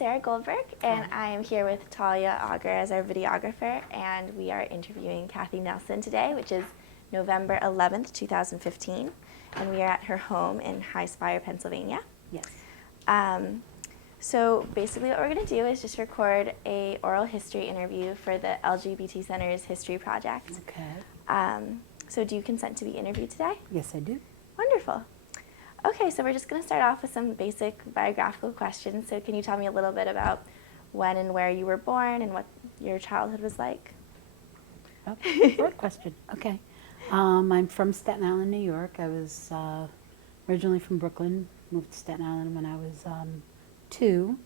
Sarah Goldberg, and I am here with Talia Auger as our videographer, and we are interviewing Cathy Nelson today, which is November 11th, 2015, and we are at her home in High Spire, Pennsylvania. Yes. So basically what we're going to do is just record a oral history interview for the LGBT Center's History Project. Okay. So do you consent to be interviewed today? Yes, I do. Wonderful. Okay, so we're just going to start off with some basic biographical questions. So can you tell me a little bit about when and where you were born and what your childhood was like? Oh, short question. Okay. I'm from Staten Island, New York. I was originally from Brooklyn, moved to Staten Island when I was 2.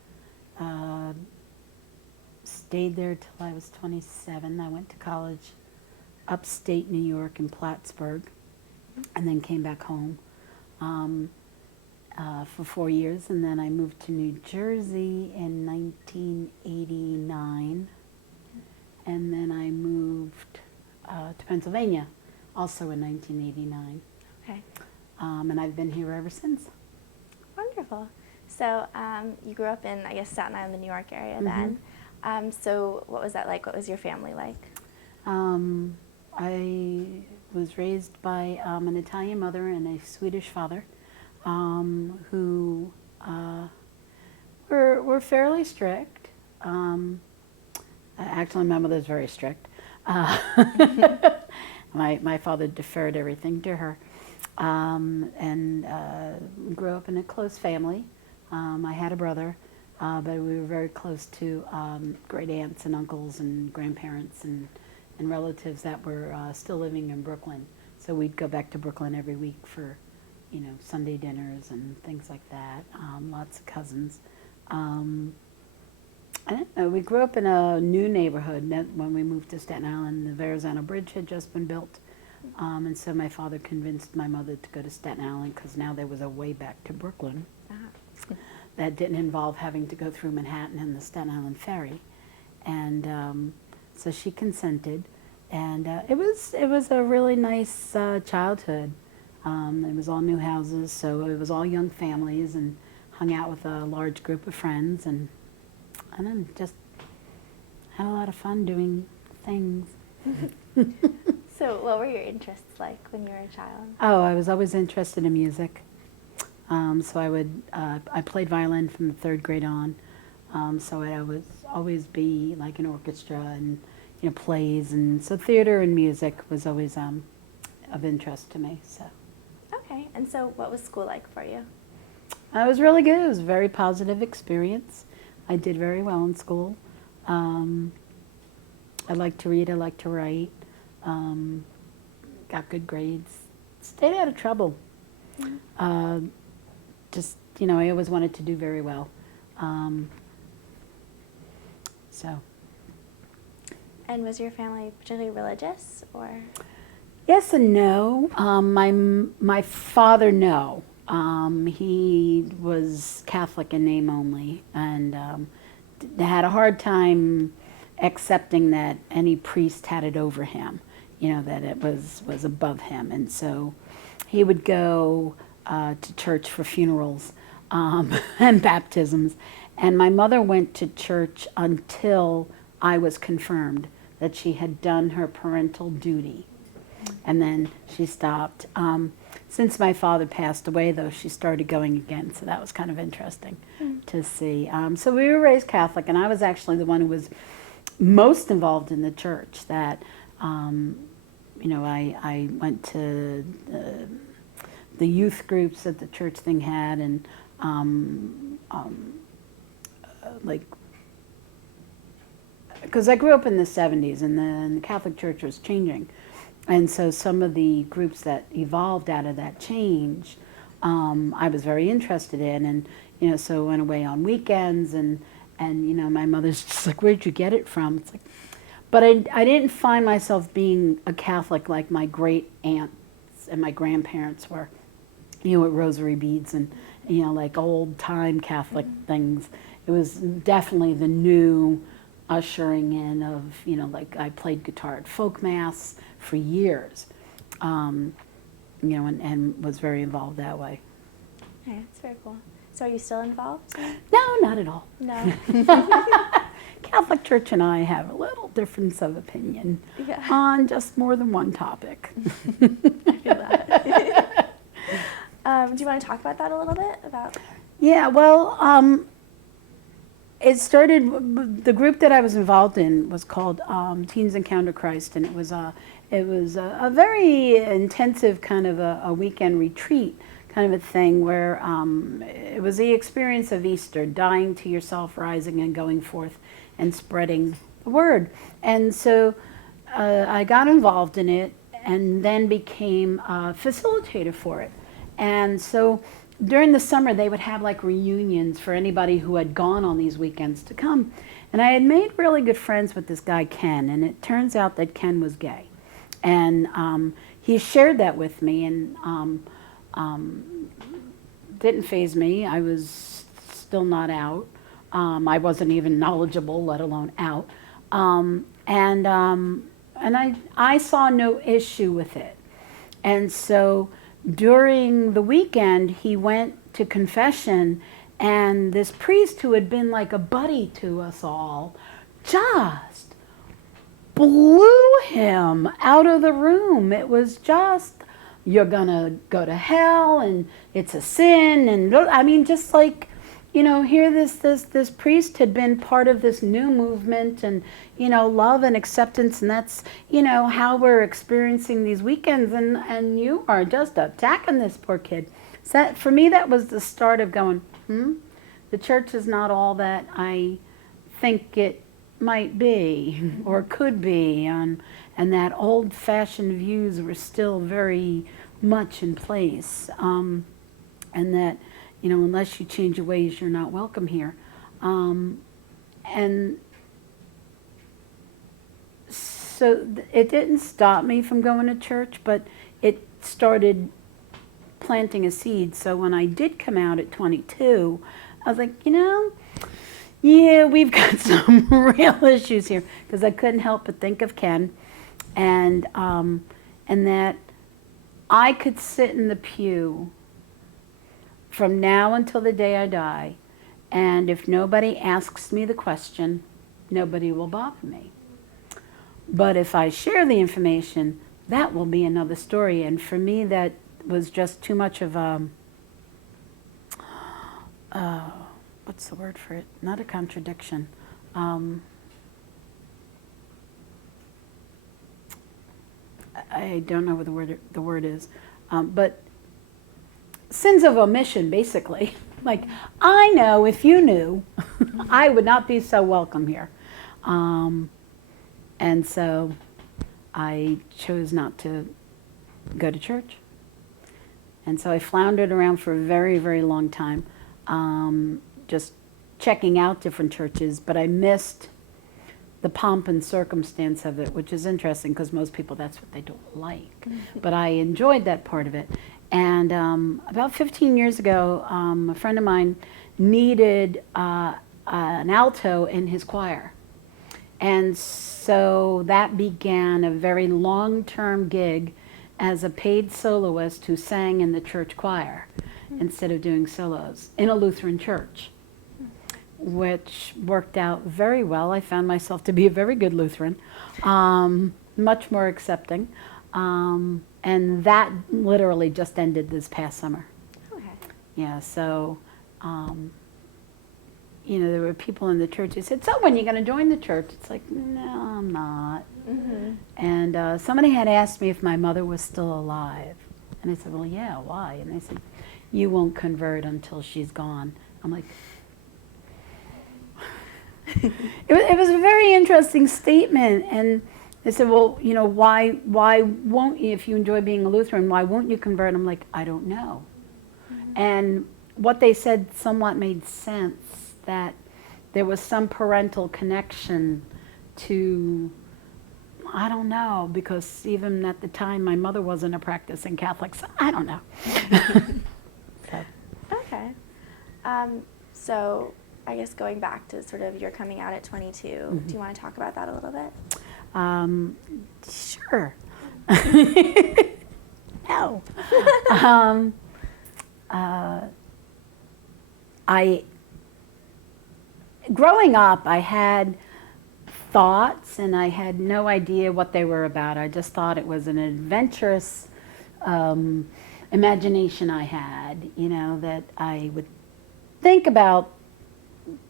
Stayed there till I was 27. I went to college upstate New York in Plattsburgh, and then came back home for 4 years, and then I moved to New Jersey in 1989, and then I moved to Pennsylvania also in 1989. Okay. And I've been here ever since. Wonderful. So you grew up in, I guess, Staten Island, the New York area then. So what was that like? What was your family like? I was raised by an Italian mother and a Swedish father who were fairly strict. Actually, my mother's very strict. My father deferred everything to her. And grew up in a close family. I had a brother, but we were very close to great aunts and uncles and grandparents and relatives that were still living in Brooklyn. So we'd go back to Brooklyn every week for, Sunday dinners and things like that. Lots of cousins. I don't know, we grew up in a new neighborhood. When we moved to Staten Island, the Verrazano Bridge had just been built. And so my father convinced my mother to go to Staten Island because now there was a way back to Brooklyn that didn't involve having to go through Manhattan and the Staten Island Ferry. And so she consented, and it was a really nice childhood. It was all new houses, so it was all young families, and hung out with a large group of friends, and then just had a lot of fun doing things. So what were your interests like when you were a child? Oh, I was always interested in music. So I played violin from the 3rd grade on. So I would always be like an orchestra and plays, and so theater and music was always of interest to me. So. Okay, and so what was school like for you? It was really good. It was a very positive experience. I did very well in school. I liked to read. I liked to write. Got good grades. Stayed out of trouble. Just I always wanted to do very well. So. And was your family particularly religious, or? Yes and no. My father, no. He was Catholic in name only, and had a hard time accepting that any priest had it over him. That it was above him, and so he would go to church for funerals and baptisms. And my mother went to church until I was confirmed that she had done her parental duty. And then she stopped. Since my father passed away, though, she started going again, so that was kind of interesting to see. So we were raised Catholic, and I was actually the one who was most involved in the church. That, I went to the youth groups that the church thing had, and because I grew up in the 70s, and then the Catholic Church was changing. And so some of the groups that evolved out of that change, I was very interested in. And, so went away on weekends, and my mother's just like, where'd you get it from? It's like, but I didn't find myself being a Catholic like my great aunts and my grandparents were, with rosary beads and, like old time Catholic things. It was definitely the new ushering in of, like I played guitar at folk mass for years, and was very involved that way. Okay, that's very cool. So are you still involved? No, not at all. No. Catholic Church and I have a little difference of opinion Yeah. on just more than one topic. I feel that. Do you want to talk about that a little bit? Yeah, well, it started, the group that I was involved in was called Teens Encounter Christ, and it was a very intensive kind of a weekend retreat kind of a thing where it was the experience of Easter, dying to yourself, rising and going forth and spreading the word. And so I got involved in it and then became a facilitator for it. And so during the summer, they would have like reunions for anybody who had gone on these weekends to come. And I had made really good friends with this guy, Ken, and it turns out that Ken was gay. And he shared that with me, and didn't faze me. I was still not out. I wasn't even knowledgeable, let alone out. And I saw no issue with it. And so during the weekend, he went to confession, and this priest who had been like a buddy to us all just blew him out of the room. It was just, you're gonna go to hell, and it's a sin, and I mean, just like, you know, here this priest had been part of this new movement, and, you know, love and acceptance, and that's, you know, how we're experiencing these weekends, and you are just attacking this poor kid. So that, for me, that was the start of going, the church is not all that I think it might be or could be, and that old-fashioned views were still very much in place, and that, you know, unless you change your ways, you're not welcome here. And so it didn't stop me from going to church, but it started planting a seed. So when I did come out at 22, I was like, you know, yeah, we've got some real issues here, because I couldn't help but think of Ken, and that I could sit in the pew from now until the day I die, and if nobody asks me the question, nobody will bother me. But if I share the information, that will be another story. And for me, that was just too much of a, what's the word for it? Not a contradiction. I don't know what the word is, but sins of omission, basically. Like, I know if you knew, I would not be so welcome here. And so I chose not to go to church. And so I floundered around for a very, very long time, just checking out different churches, but I missed the pomp and circumstance of it, which is interesting because most people, that's what they don't like. But I enjoyed that part of it. And about 15 years ago, a friend of mine needed an alto in his choir. And so that began a very long-term gig as a paid soloist who sang in the church choir instead of doing solos in a Lutheran church, which worked out very well. I found myself to be a very good Lutheran, much more accepting. And that literally just ended this past summer. Okay. Yeah, so, you know, there were people in the church who said, so when are you going to join the church? It's like, no, I'm not. And somebody had asked me if my mother was still alive. And I said, well, yeah, why? And they said, you won't convert until she's gone. I'm like, it was a very interesting statement. And they said, well, you know, why won't you, if you enjoy being a Lutheran, why won't you convert? I'm like, I don't know. And what they said somewhat made sense, that there was some parental connection to, I don't know, because even at the time my mother wasn't a practicing Catholic, so I don't know. So. Okay. So I guess going back to sort of your coming out at 22, do you want to talk about that a little bit? Sure. No. growing up, I had thoughts, and I had no idea what they were about. I just thought it was an adventurous imagination I had, that I would think about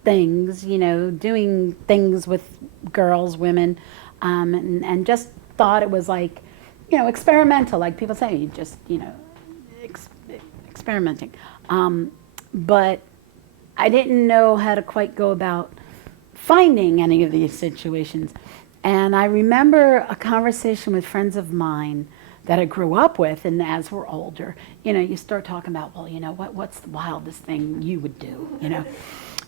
things, doing things with girls, women, and just thought it was like, experimental, like people say, you just, experimenting. But I didn't know how to quite go about finding any of these situations. And I remember a conversation with friends of mine that I grew up with, and as we're older, you start talking about, well, what's the wildest thing you would do,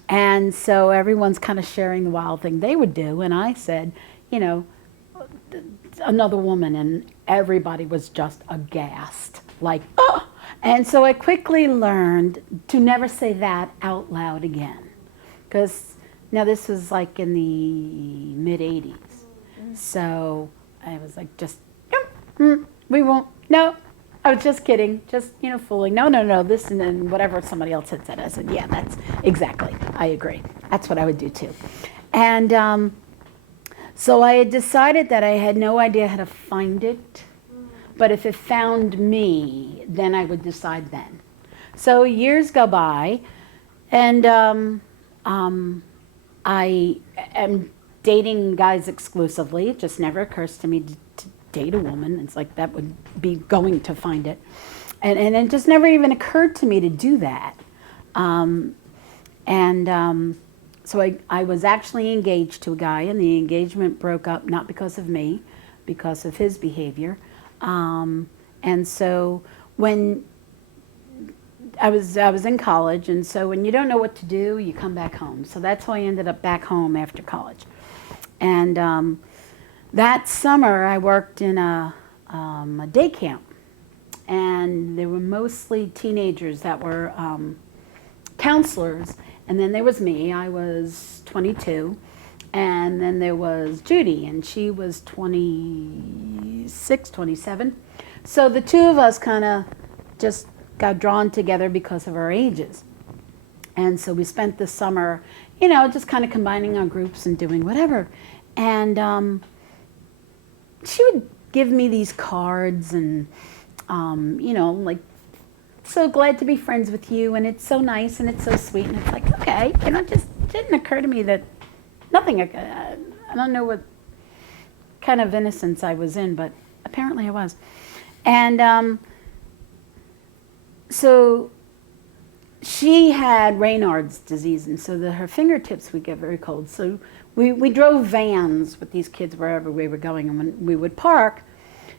And so everyone's kind of sharing the wild thing they would do, and I said, another woman, and everybody was just aghast, like, oh! And so I quickly learned to never say that out loud again, because now this was like in the mid-'80s, so I was like, just, we won't, no, I was just kidding, just, fooling, no, this, and then whatever somebody else had said, I said, yeah, that's exactly, I agree, that's what I would do too. And so I had decided that I had no idea how to find it, but if it found me, then I would decide then. So years go by, and I am dating guys exclusively. It just never occurs to me to date a woman. It's like that would be going to find it. And it just never even occurred to me to do that. So I was actually engaged to a guy, and the engagement broke up not because of me, because of his behavior. And so when I was in college, and so when you don't know what to do, you come back home. So that's how I ended up back home after college. And that summer, I worked in a day camp, and they were mostly teenagers that were counselors. And then there was me, I was 22, and then there was Judy, and she was 26, 27. So the two of us kind of just got drawn together because of our ages. And so we spent the summer, just kind of combining our groups and doing whatever. And she would give me these cards and, like, so glad to be friends with you, and it's so nice, and it's so sweet, and it's like, okay, it just didn't occur to me that nothing, I don't know what kind of innocence I was in, but apparently I was. And so she had Raynaud's disease, and so her fingertips would get very cold. So we drove vans with these kids wherever we were going, and when we would park,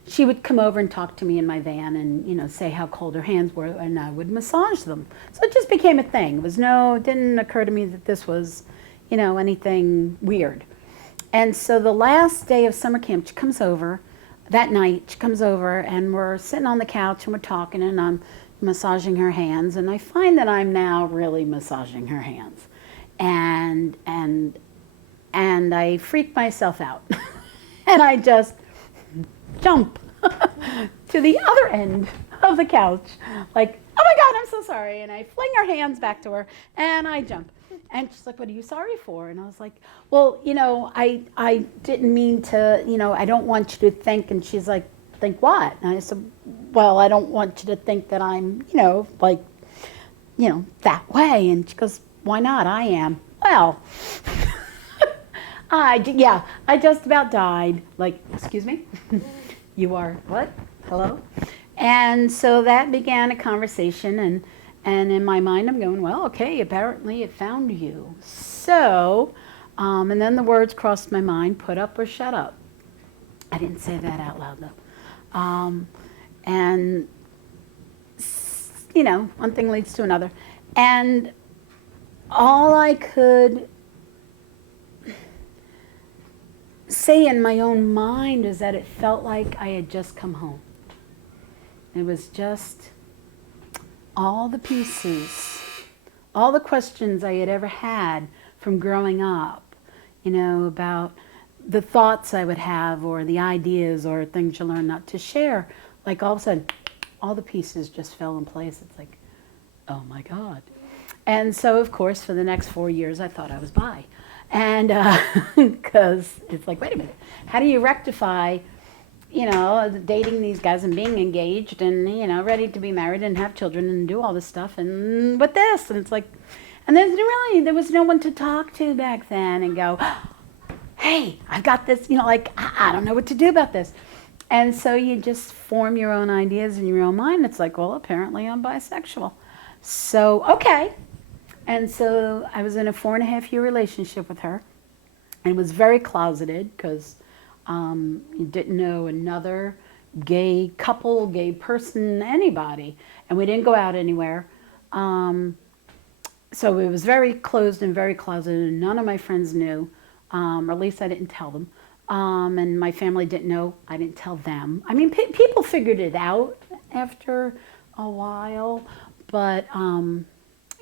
she would come over and talk to me in my van and, say how cold her hands were, and I would massage them. So it just became a thing. It didn't occur to me that this was, anything weird. And so the last day of summer camp, she comes over, that night, she comes over, and we're sitting on the couch, and we're talking, and I'm massaging her hands, and I find that I'm now really massaging her hands. And I freak myself out. And I just jump to the other end of the couch, like, oh my God, I'm so sorry. And I fling her hands back to her, and I jump. And she's like, what are you sorry for? And I was like, well, I didn't mean to, I don't want you to think. And she's like, think what? And I said, well, I don't want you to think that I'm, that way. And she goes, why not? I am. Well, I just about died. Like, excuse me? You are what? Hello? And so that began a conversation, and in my mind I'm going, well, okay, apparently it found you. So, and then the words crossed my mind, put up or shut up. I didn't say that out loud though. And, one thing leads to another. And all I could say in my own mind is that it felt like I had just come home. It was just all the pieces, all the questions I had ever had from growing up, about the thoughts I would have or the ideas or things you learn not to share. Like all of a sudden, all the pieces just fell in place. It's like, oh my God. And so, of course, for the next 4 years, I thought I was bi. And because it's like, wait a minute, how do you rectify, dating these guys and being engaged and, ready to be married and have children and do all this stuff and with this? And it's like, and there was no one to talk to back then and go, hey, I've got this, I don't know what to do about this. And so you just form your own ideas in your own mind. It's like, well, apparently I'm bisexual. So, okay. And so I was in a 4.5-year relationship with her, and it was very closeted because you didn't know another gay couple, gay person, anybody, and we didn't go out anywhere. So it was very closed and very closeted, and none of my friends knew, or at least I didn't tell them. And my family didn't know. I didn't tell them. I mean, people figured it out after a while, but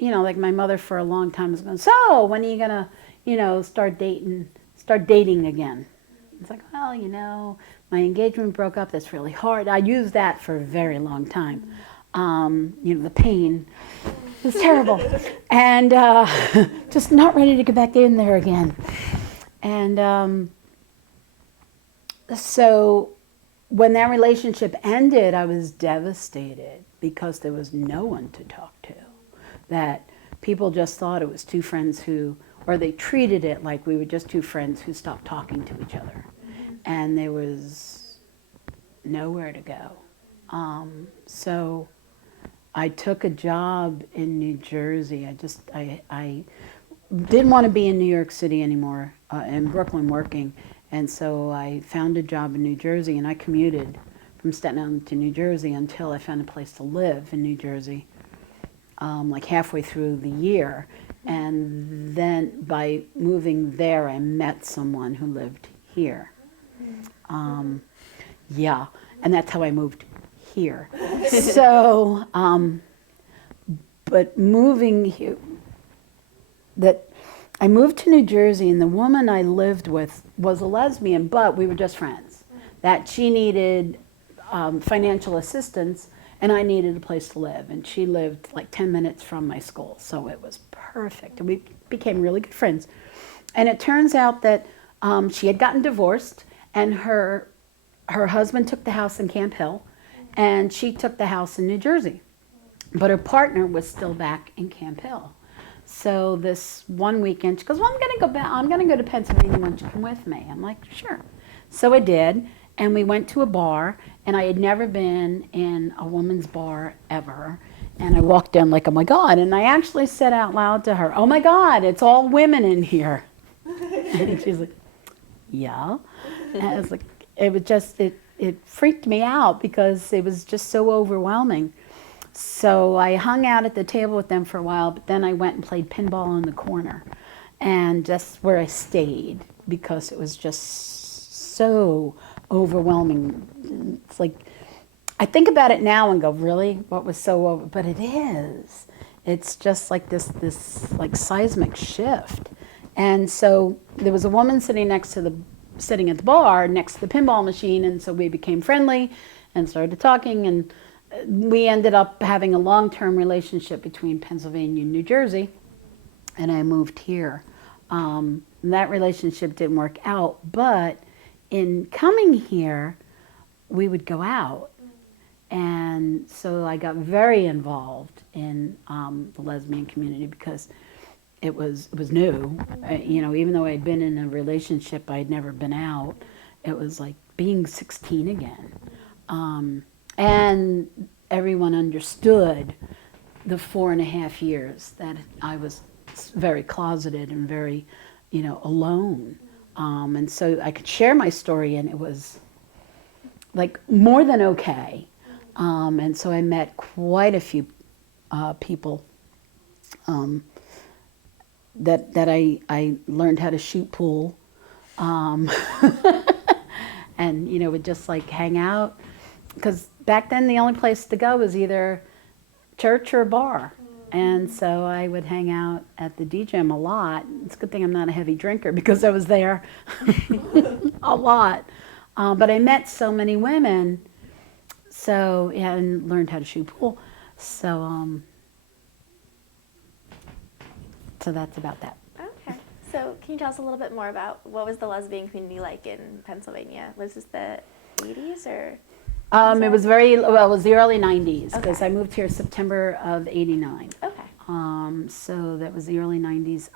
like my mother for a long time was going, so when are you gonna, start dating again? It's like, well, my engagement broke up. That's really hard. I used that for a very long time. The pain was terrible, and just not ready to get back in there again. And so when that relationship ended, I was devastated because there was no one to talk to. That people just thought it was two friends or they treated it like we were just two friends who stopped talking to each other. And there was nowhere to go. So I took a job in New Jersey. I didn't want to be in New York City anymore, in Brooklyn working. And so I found a job in New Jersey, and I commuted from Staten Island to New Jersey until I found a place to live in New Jersey, like halfway through the year. And then by moving there, I met someone who lived here. Yeah, and that's how I moved here. So, but moving here, I moved to New Jersey, and the woman I lived with was a lesbian, but we were just friends. That she needed financial assistance, and I needed a place to live. And she lived like 10 minutes from my school, so it was perfect. And we became really good friends. And it turns out that she had gotten divorced, and her husband took the house in Camp Hill, and she took the house in New Jersey. But her partner was still back in Camp Hill. So this one weekend, she goes, well, I'm going to go back. I'm going to go to Pennsylvania. Why don't you come with me? I'm like, sure. So I did, and we went to a bar, and I had never been in a woman's bar ever. And I walked in like, oh my God. And I actually said out loud to her, oh my God, it's all women in here. And she's like, yeah. And I was like, it freaked me out because it was just so overwhelming. So I hung out at the table with them for a while, but then I went and played pinball in the corner. And that's where I stayed because it was just so overwhelming. It's like, I think about it now and go, really? What was so over? But it is. It's just like this like seismic shift. And so there was a woman sitting at the bar next to the pinball machine, and so we became friendly and started talking, and we ended up having a long-term relationship between Pennsylvania and New Jersey, and I moved here. And that relationship didn't work out, but in coming here, we would go out. And so I got very involved in the lesbian community because it was new. Even though I'd been in a relationship, I'd never been out. It was like being 16 again. And everyone understood the 4.5 years that I was very closeted and very, alone. And so I could share my story, and it was like more than okay. And so I met quite a few people that I learned how to shoot pool, and would just like hang out, because back then the only place to go was either church or a bar. And so I would hang out at the D-Gym a lot. It's a good thing I'm not a heavy drinker because I was there a lot. But I met so many women, and learned how to shoot pool. So So that's about that. Okay. So can you tell us a little bit more about what was the lesbian community like in Pennsylvania? Was this the 80s or? It was it was the early 90s, because Okay. I moved here September of '89. Okay. So that was the early 90s.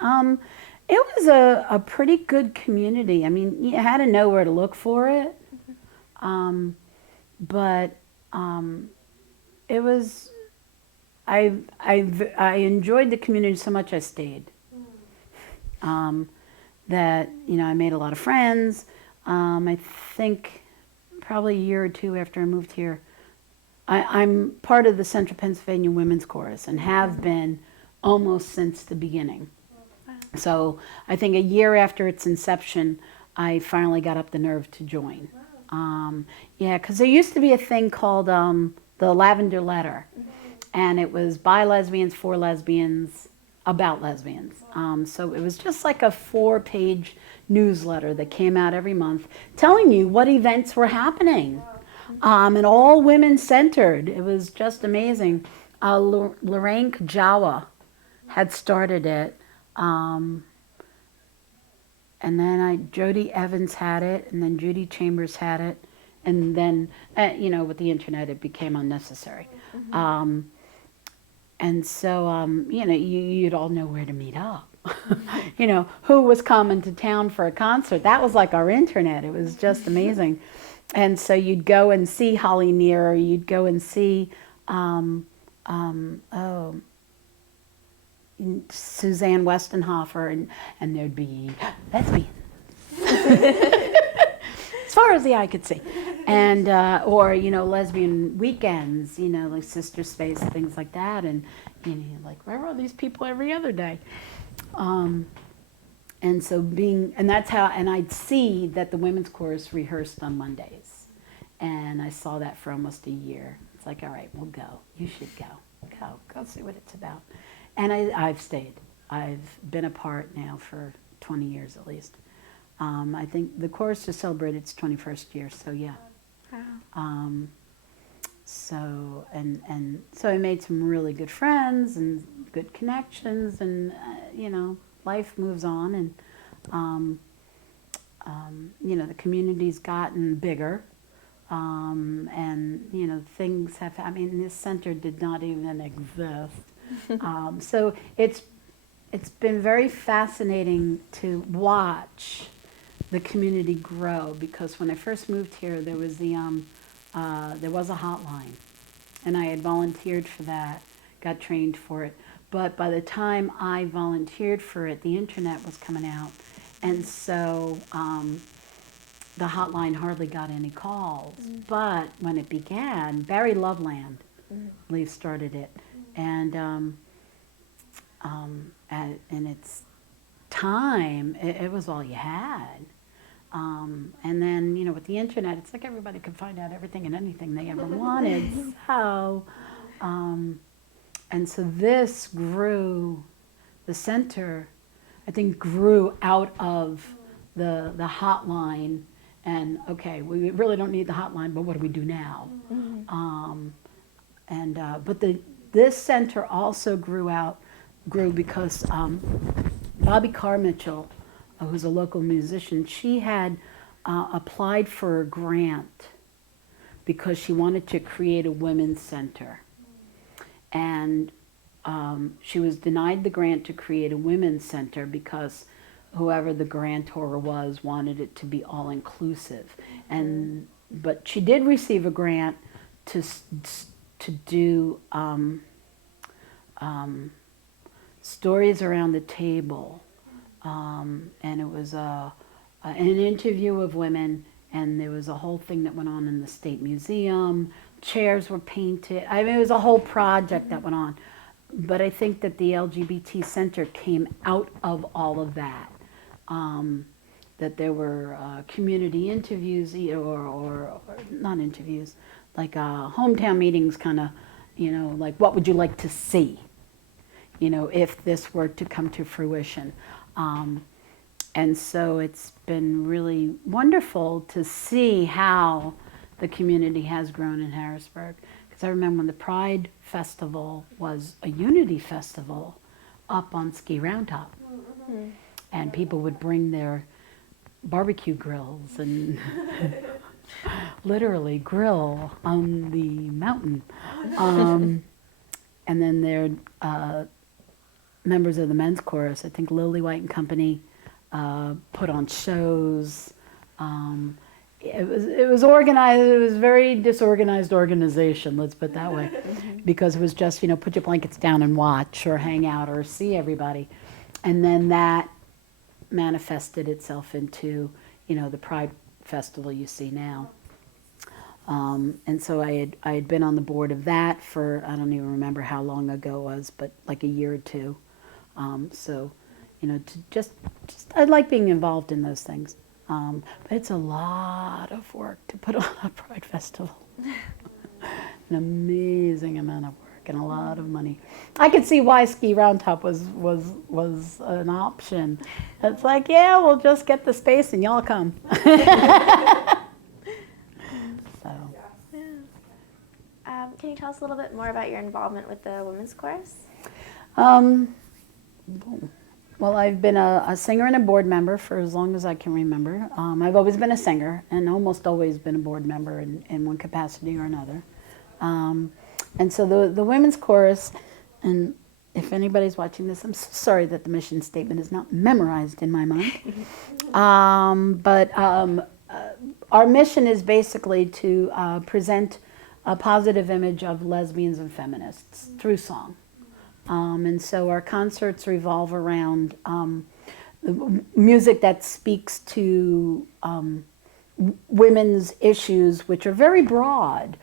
It was a pretty good community. I mean, you had to know where to look for it. But it was, I enjoyed the community so much I stayed. That, you know, I made a lot of friends. I think probably a year or two after I moved here, I'm part of the Central Pennsylvania Women's Chorus and have been almost since the beginning. So I think a year after its inception, I finally got up the nerve to join. Yeah, because there used to be a thing called the Lavender Letter, and it was by lesbians, for lesbians, about lesbians. So it was just like a 4-page newsletter that came out every month telling you what events were happening, and all women centered. It was just amazing. Lorraine Kajawa had started it. And then Jody Evans had it, and then Judy Chambers had it, and then, you know, with the internet, it became unnecessary. And so, you know, you'd all know where to meet up. You know, who was coming to town for a concert. That was like our internet. It was just amazing. And so you'd go and see Holly Near, or you'd go and see, Suzanne Westenhofer, and there'd be lesbians. As far as the eye could see. And, or, you know, lesbian weekends, you know, like Sister Space, things like that. And, you know, like, where are these people every other day? And so and that's how, and I'd see that the women's chorus rehearsed on Mondays. And I saw that for almost a year. It's like, all right, we'll go. You should go. Go see what it's about. And I've stayed. I've been a part now for 20 years at least. I think the chorus just celebrated its 21st year, so yeah. Wow. So I made some really good friends and good connections, and you know, life moves on, and you know, the community's gotten bigger, and you know, things have. I mean, this center did not even exist, so it's been very fascinating to watch the community grow, because when I first moved here, there was a hotline, and I had volunteered for that, got trained for it. But by the time I volunteered for it, the internet was coming out, and so the hotline hardly got any calls. But when it began, Barry Loveland, I believe, started it, and in its time, it was all you had. And then, you know, with the internet, it's like everybody could find out everything and anything they ever wanted. So, and so this grew, the center, I think, grew out of the hotline. And okay, we really don't need the hotline, but what do we do now? But this center also grew because Bobby Carmichael, who's a local musician, she had applied for a grant because she wanted to create a women's center. And she was denied the grant to create a women's center because whoever the grantor was wanted it to be all-inclusive. But she did receive a grant to do stories around the table. And it was an interview of women, and there was a whole thing that went on in the State Museum. Chairs were painted. I mean, it was a whole project that went on. But I think that the LGBT Center came out of all of that. That there were community interviews, or not interviews, like hometown meetings, kind of, you know, like, what would you like to see, you know, if this were to come to fruition. And so it's been really wonderful to see how the community has grown in Harrisburg. Because I remember when the Pride Festival was a unity festival, up on Ski Round Top. Mm. And people would bring their barbecue grills and literally grill on the mountain. And then there members of the men's chorus, I think Lily White and Company, put on shows. It was organized. It was very disorganized organization. Let's put it that way, because it was just, you know, put your blankets down and watch, or hang out, or see everybody, and then that manifested itself into, you know, the Pride Festival you see now. And so I had been on the board of that for, I don't even remember how long ago it was, but like a year or two. So, you know, just I like being involved in those things. But it's a lot of work to put on a Pride Festival. An amazing amount of work and a lot of money. I could see why Ski Round Top was an option. It's like, yeah, we'll just get the space and y'all come. So. Can you tell us a little bit more about your involvement with the women's chorus? Well, I've been a singer and a board member for as long as I can remember. I've always been a singer and almost always been a board member in one capacity or another. And so the women's chorus, and if anybody's watching this, I'm so sorry that the mission statement is not memorized in my mind. But our mission is basically to present a positive image of lesbians and feminists through song. And so our concerts revolve around music that speaks to women's issues, which are very broad.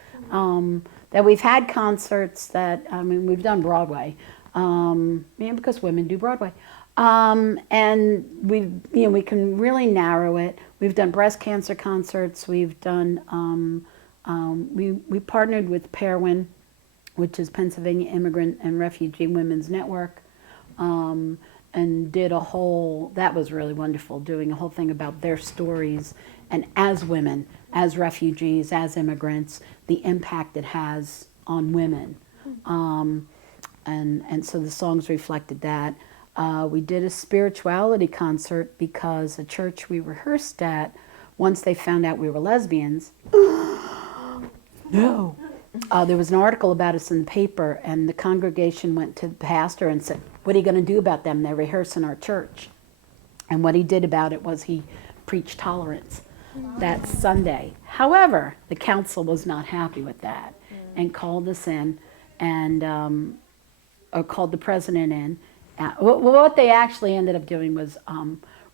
That we've had concerts that, I mean, we've done Broadway, because women do Broadway. And we can really narrow it. We've done breast cancer concerts. We've done, we partnered with Perwin, which is Pennsylvania Immigrant and Refugee Women's Network, and did a whole, that was really wonderful, doing a whole thing about their stories, and as women, as refugees, as immigrants, the impact it has on women. And so the songs reflected that. We did a spirituality concert because a church we rehearsed at, once they found out we were lesbians, no. There was an article about us in the paper, and the congregation went to the pastor and said, "What are you going to do about them? They rehearse in our church." And what he did about it was he preached tolerance that Sunday. However, the council was not happy with that and called us in and or called the president in. What they actually ended up doing was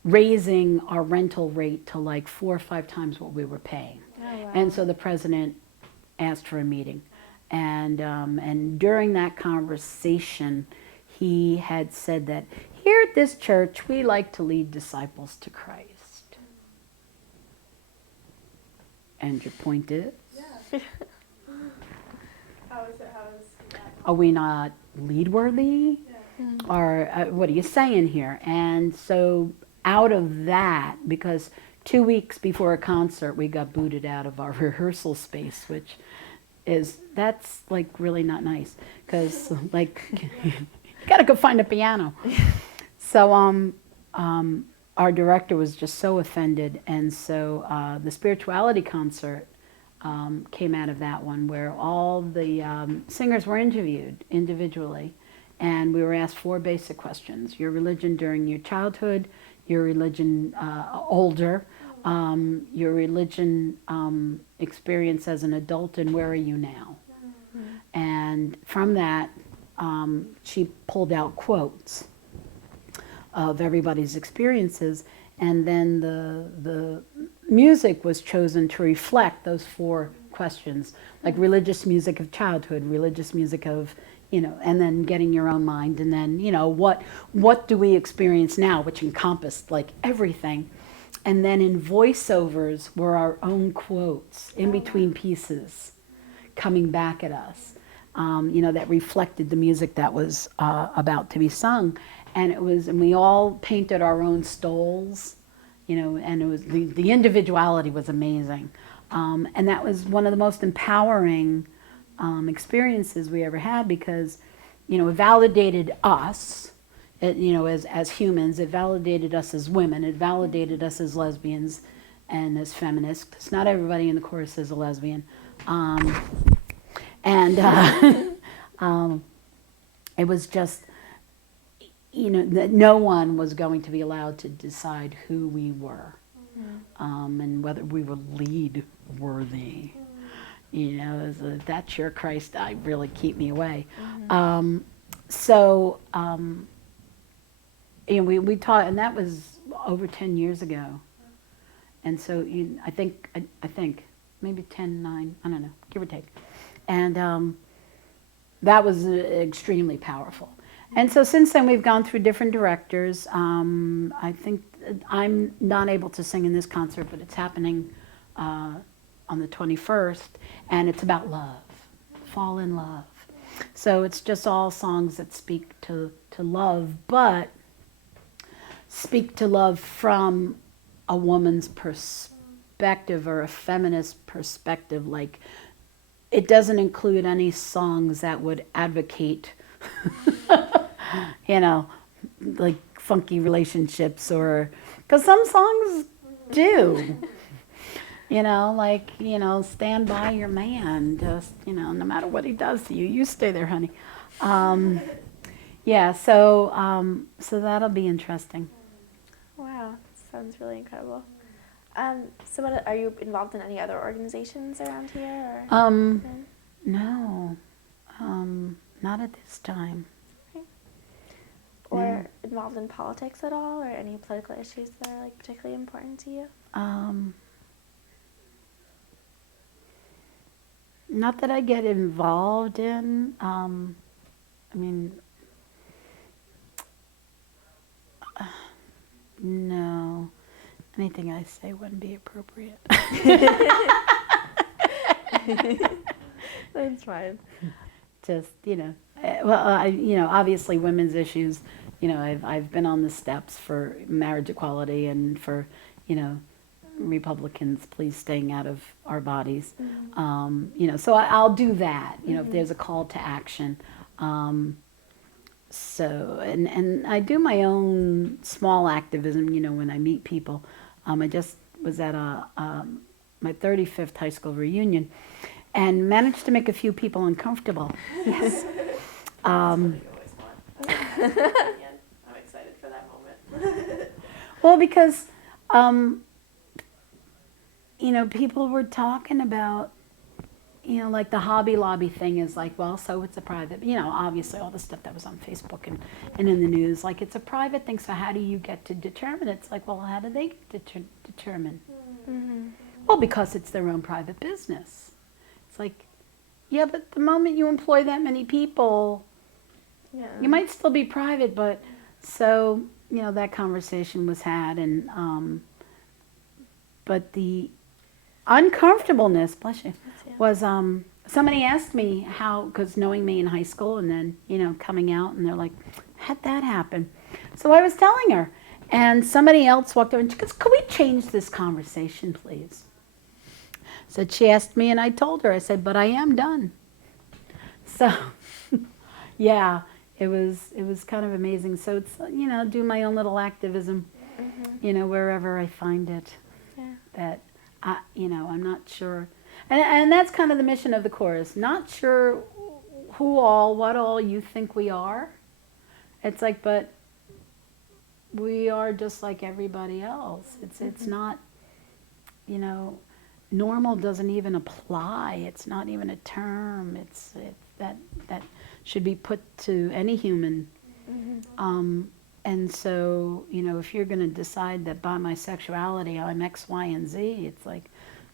raising our rental rate to like 4 or 5 times what we were paying. Oh, wow. And so the president asked for a meeting, and during that conversation he had said that here at this church we like to lead disciples to Christ. And your point is? Yeah. How is that? Are we not lead worthy? Yeah. Or what are you saying here? And so out of that, because 2 weeks before a concert, we got booted out of our rehearsal space, which that's like really not nice, because like you gotta go find a piano. So our director was just so offended, and so the spirituality concert came out of that one, where all the singers were interviewed individually, and we were asked 4 basic questions: your religion during your childhood, your religion older, your religion experience as an adult, and where are you now? And from that, she pulled out quotes of everybody's experiences, and then the music was chosen to reflect those 4 questions, like religious music of childhood, religious music of, you know, and then getting your own mind, and then, you know, what do we experience now, which encompassed like everything. And then in voiceovers were our own quotes in between pieces coming back at us, you know, that reflected the music that was about to be sung. And we all painted our own stoles, you know, and it was, the individuality was amazing. And that was one of the most empowering experiences we ever had, because, you know, it validated us, as humans. It validated us as women. It validated us as lesbians and as feminists. 'Cause not everybody in the chorus is a lesbian. And it was just, that no one was going to be allowed to decide who we were, and whether we were lead worthy. That's your Christ, I really keep me away. We taught, and that was over 10 years ago. And so I think maybe 10, 9, I don't know, give or take. And that was extremely powerful. And so since then we've gone through different directors. I think I'm not able to sing in this concert, but it's happening on the 21st, and it's about love, fall in love. So it's just all songs that speak to love, but speak to love from a woman's perspective or a feminist perspective. Like, it doesn't include any songs that would advocate, like funky relationships, or, because some songs do. Stand by your man, just, no matter what he does to you, you stay there, honey. So that'll be interesting. Wow, sounds really incredible. So are you involved in any other organizations around here? Or No, not at this time. Okay. Or involved in politics at all, or any political issues that are particularly important to you? Not that I get involved in. No. Anything I say wouldn't be appropriate. That's fine. Just, obviously women's issues, I've been on the steps for marriage equality and for, Republicans, please staying out of our bodies. So I'll do that, if there's a call to action. And I do my own small activism, when I meet people. I just was at my 35th high school reunion and managed to make a few people uncomfortable. Yes. I'm excited for that moment. Well, because, people were talking about, like the Hobby Lobby thing is like, well, so it's a private, obviously all the stuff that was on Facebook and in the news, like it's a private thing, so how do you get to determine? It's like, well, how do they get to determine? Mm-hmm. Well, because it's their own private business. It's like, yeah, but the moment you employ that many people, you might still be private, but so, that conversation was had, and, but the uncomfortableness, bless you, was somebody asked me how, because knowing me in high school and then, coming out, and they're like, how'd that happen? So I was telling her, and somebody else walked over and she goes, could we change this conversation, please? So she asked me, and I told her, I said, but I am done. So, yeah, it was kind of amazing. So it's, do my own little activism, wherever I find it. Yeah. That, I'm not sure. And that's kind of the mission of the chorus. Not sure what all you think we are. It's like, but we are just like everybody else. It's not, normal doesn't even apply. It's not even a term. It's that should be put to any human. And so, if you're going to decide that by my sexuality I'm X, Y, and Z, it's like,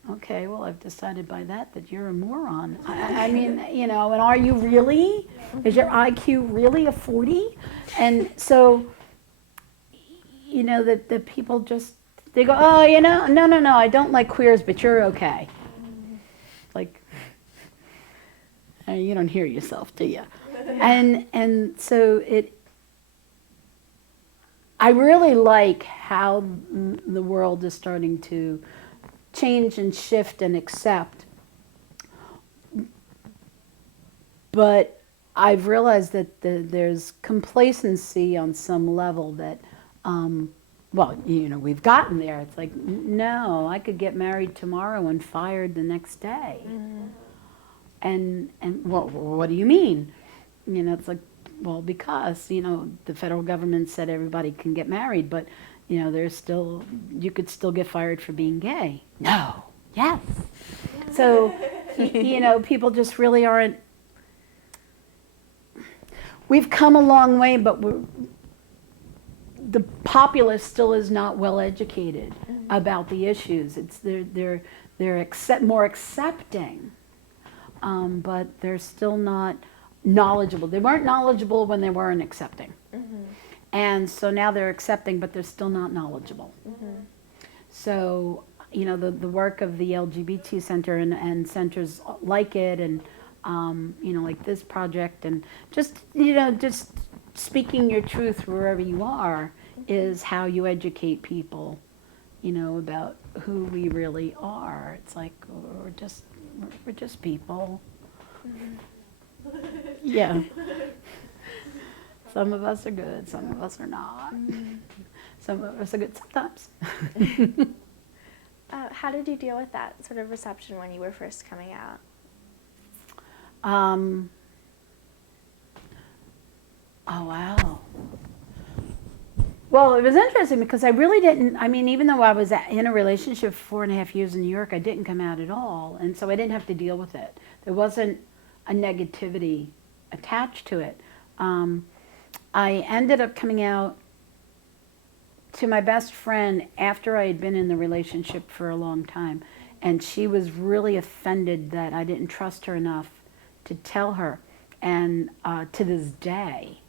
okay, well, I've decided by that you're a moron. I mean, and are you really? Is your IQ really a 40? And so, that the people just, they go, oh, no, I don't like queers, but you're okay. Like, you don't hear yourself, do you? And so I really like how the world is starting to change and shift and accept. But I've realized that there's complacency on some level that, well, we've gotten there. It's like, no, I could get married tomorrow and fired the next day. And well, what do you mean? It's like, well, because, the federal government said everybody can get married, but, you could still get fired for being gay. No, yes. So, people just really aren't, we've come a long way, but the populace still is not well educated about the issues. They're more accepting, but they're still not knowledgeable. They weren't knowledgeable when they weren't accepting. And so now they're accepting, but they're still not knowledgeable. So, the work of the LGBT Center and centers like it, and, like this project, and just speaking your truth wherever you are is how you educate people, about who we really are. It's like, we're just people. Yeah. Some of us are good, some of us are not. Some of us are good sometimes. How did you deal with that sort of reception when you were first coming out? Oh, wow. Well, it was interesting because I really didn't, even though I was in a relationship for 4.5 years in New York, I didn't come out at all. And so I didn't have to deal with it. There wasn't a negativity attached to it. I ended up coming out to my best friend after I had been in the relationship for a long time. And she was really offended that I didn't trust her enough to tell her. And to this day,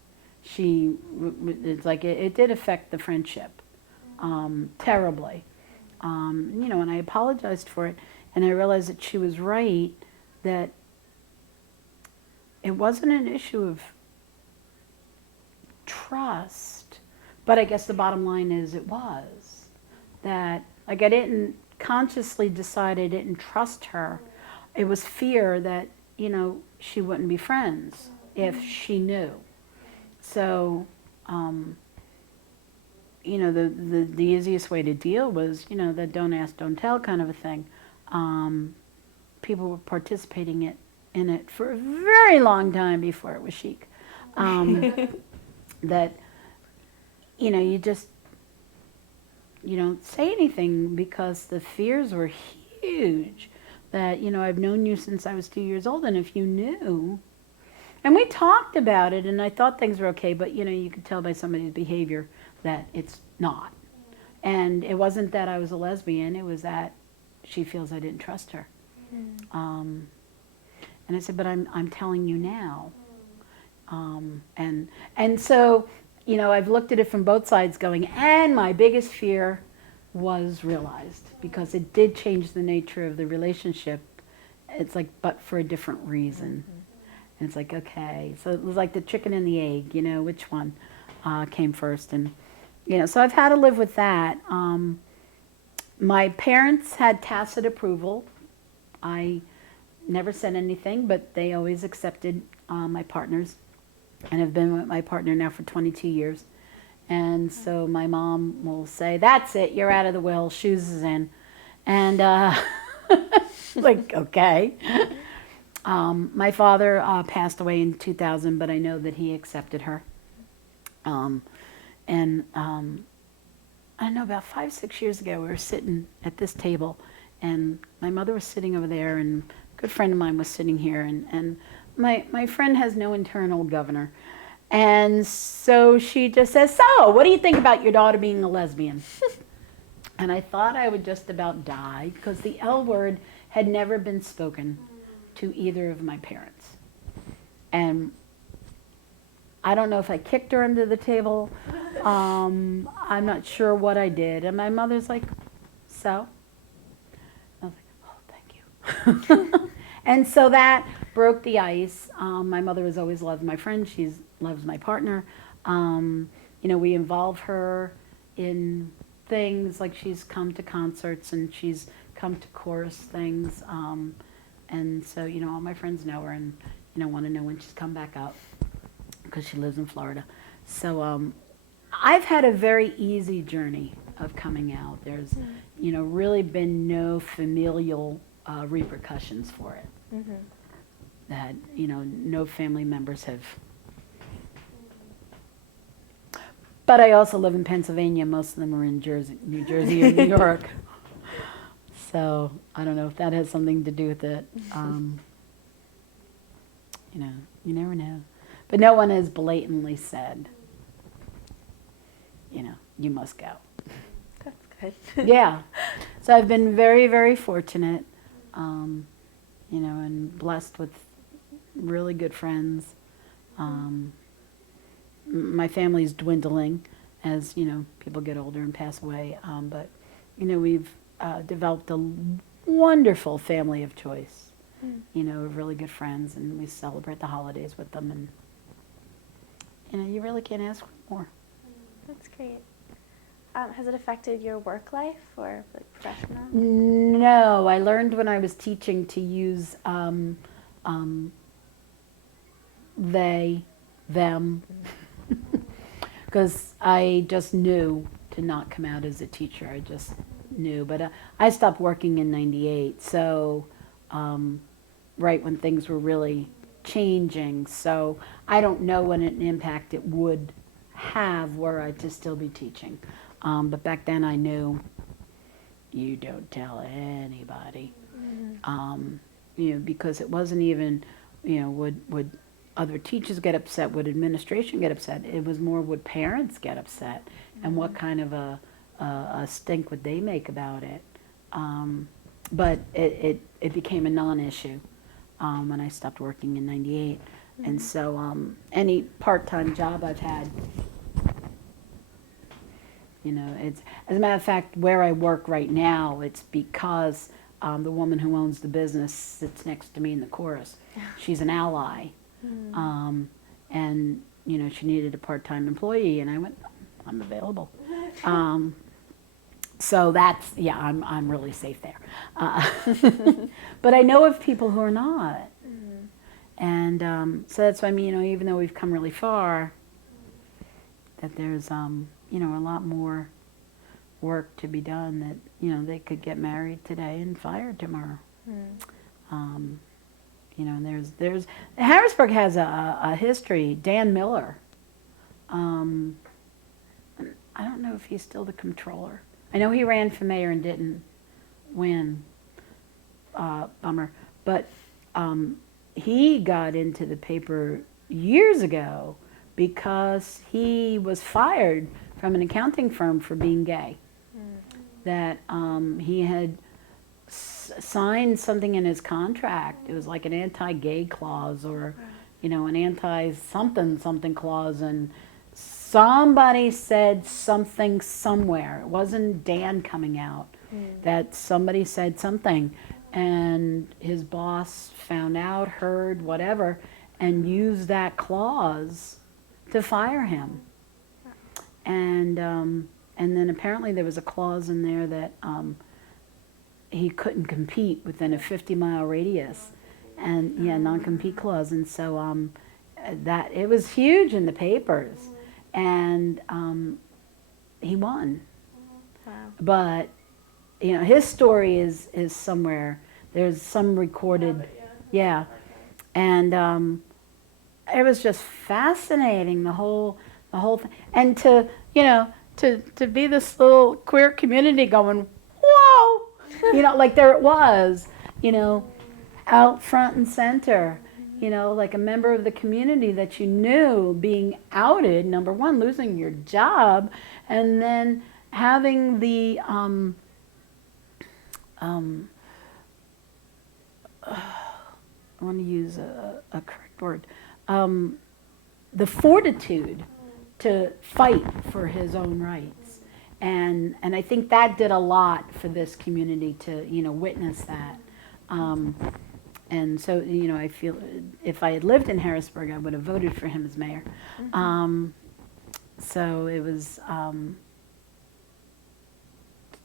it's like it did affect the friendship terribly. And I apologized for it. And I realized that she was right, that it wasn't an issue of trust, but I guess the bottom line is it was. That, like, I didn't consciously decide I didn't trust her. It was fear that, she wouldn't be friends if she knew. So, the easiest way to deal was, the don't ask, don't tell kind of a thing. People were participating in it for a very long time before it was chic. That, you just, you don't say anything because the fears were huge. That, I've known you since I was 2 years old, and if you knew, and we talked about it, and I thought things were okay, but, you could tell by somebody's behavior that it's not. And it wasn't that I was a lesbian, it was that she feels I didn't trust her. And I said, but I'm telling you now. And so, I've looked at it from both sides going, and my biggest fear was realized because it did change the nature of the relationship. It's like, but for a different reason. And it's like, okay. So it was like the chicken and the egg, which one came first. And, so I've had to live with that. My parents had tacit approval. I never said anything, but they always accepted my partners. And I've been with my partner now for 22 years. And so my mom will say, that's it, you're out of the will, shoes is in. And like, okay. My father passed away in 2000, but I know that he accepted her. I know about 5-6 years ago, we were sitting at this table, and my mother was sitting over there, and a good friend of mine was sitting here, and my friend has no internal governor. And so she just says, so, what do you think about your daughter being a lesbian? And I thought I would just about die, because the L word had never been spoken to either of my parents. And I don't know if I kicked her under the table. I'm not sure what I did. And my mother's like, so? I was like, oh, thank you. And so that broke the ice. My mother has always loved my friend. She loves my partner. We involve her in things like she's come to concerts and she's come to chorus things. And so, all my friends know her, and, want to know when she's come back up because she lives in Florida. So I've had a very easy journey of coming out. There's, really been no familial repercussions for it. Mm-hmm. That, no family members have. But I also live in Pennsylvania. Most of them are in New Jersey or New York. So I don't know if that has something to do with it. You never know. But no one has blatantly said, you must go. That's good. Yeah. So I've been very, very fortunate, and blessed with really good friends. My family's dwindling as, people get older and pass away. But, we've developed a wonderful family of choice. Of really good friends, and we celebrate the holidays with them, and you really can't ask for more. That's great. Has it affected your work life or professional? No, I learned when I was teaching to use they, them, because I just knew to not come out as a teacher. I just knew, but I stopped working in '98, so right when things were really changing. So I don't know what an impact it would have were I to still be teaching. But back then I knew you don't tell anybody, because it wasn't even, would other teachers get upset? Would administration get upset? It was more, would parents get upset? And what kind of a stink would they make about it? But it became a non-issue when I stopped working in '98. And so any part-time job I've had, it's, as a matter of fact, where I work right now, it's because the woman who owns the business sits next to me in the chorus. She's an ally. And, she needed a part-time employee, and I went, I'm available. So that's, I'm really safe there. But I know of people who are not. And so that's why, even though we've come really far, that there's, a lot more work to be done, that, they could get married today and fired tomorrow. And there's Harrisburg has a history. Dan Miller, I don't know if he's still the controller. I know he ran for mayor and didn't win. Bummer. But he got into the paper years ago because he was fired from an accounting firm for being gay. That he had signed something in his contract. It was like an anti-gay clause or, an anti-something clause, and somebody said something somewhere. It wasn't Dan coming out. That somebody said something, and his boss found out, heard, whatever, and used that clause to fire him. And then apparently there was a clause in there that he couldn't compete within a 50-mile radius, and non-compete clause. And so that it was huge in the papers, and he won. Wow. But his story is somewhere. There's some recorded, and it was just fascinating, the whole thing, and to be this little queer community going, whoa, like there it was, out front and center, like a member of the community that you knew being outed, number one, losing your job, and then having the I want to use a correct word, the fortitude to fight for his own rights. And I think that did a lot for this community to, witness that. And so, I feel if I had lived in Harrisburg, I would have voted for him as mayor. So it was,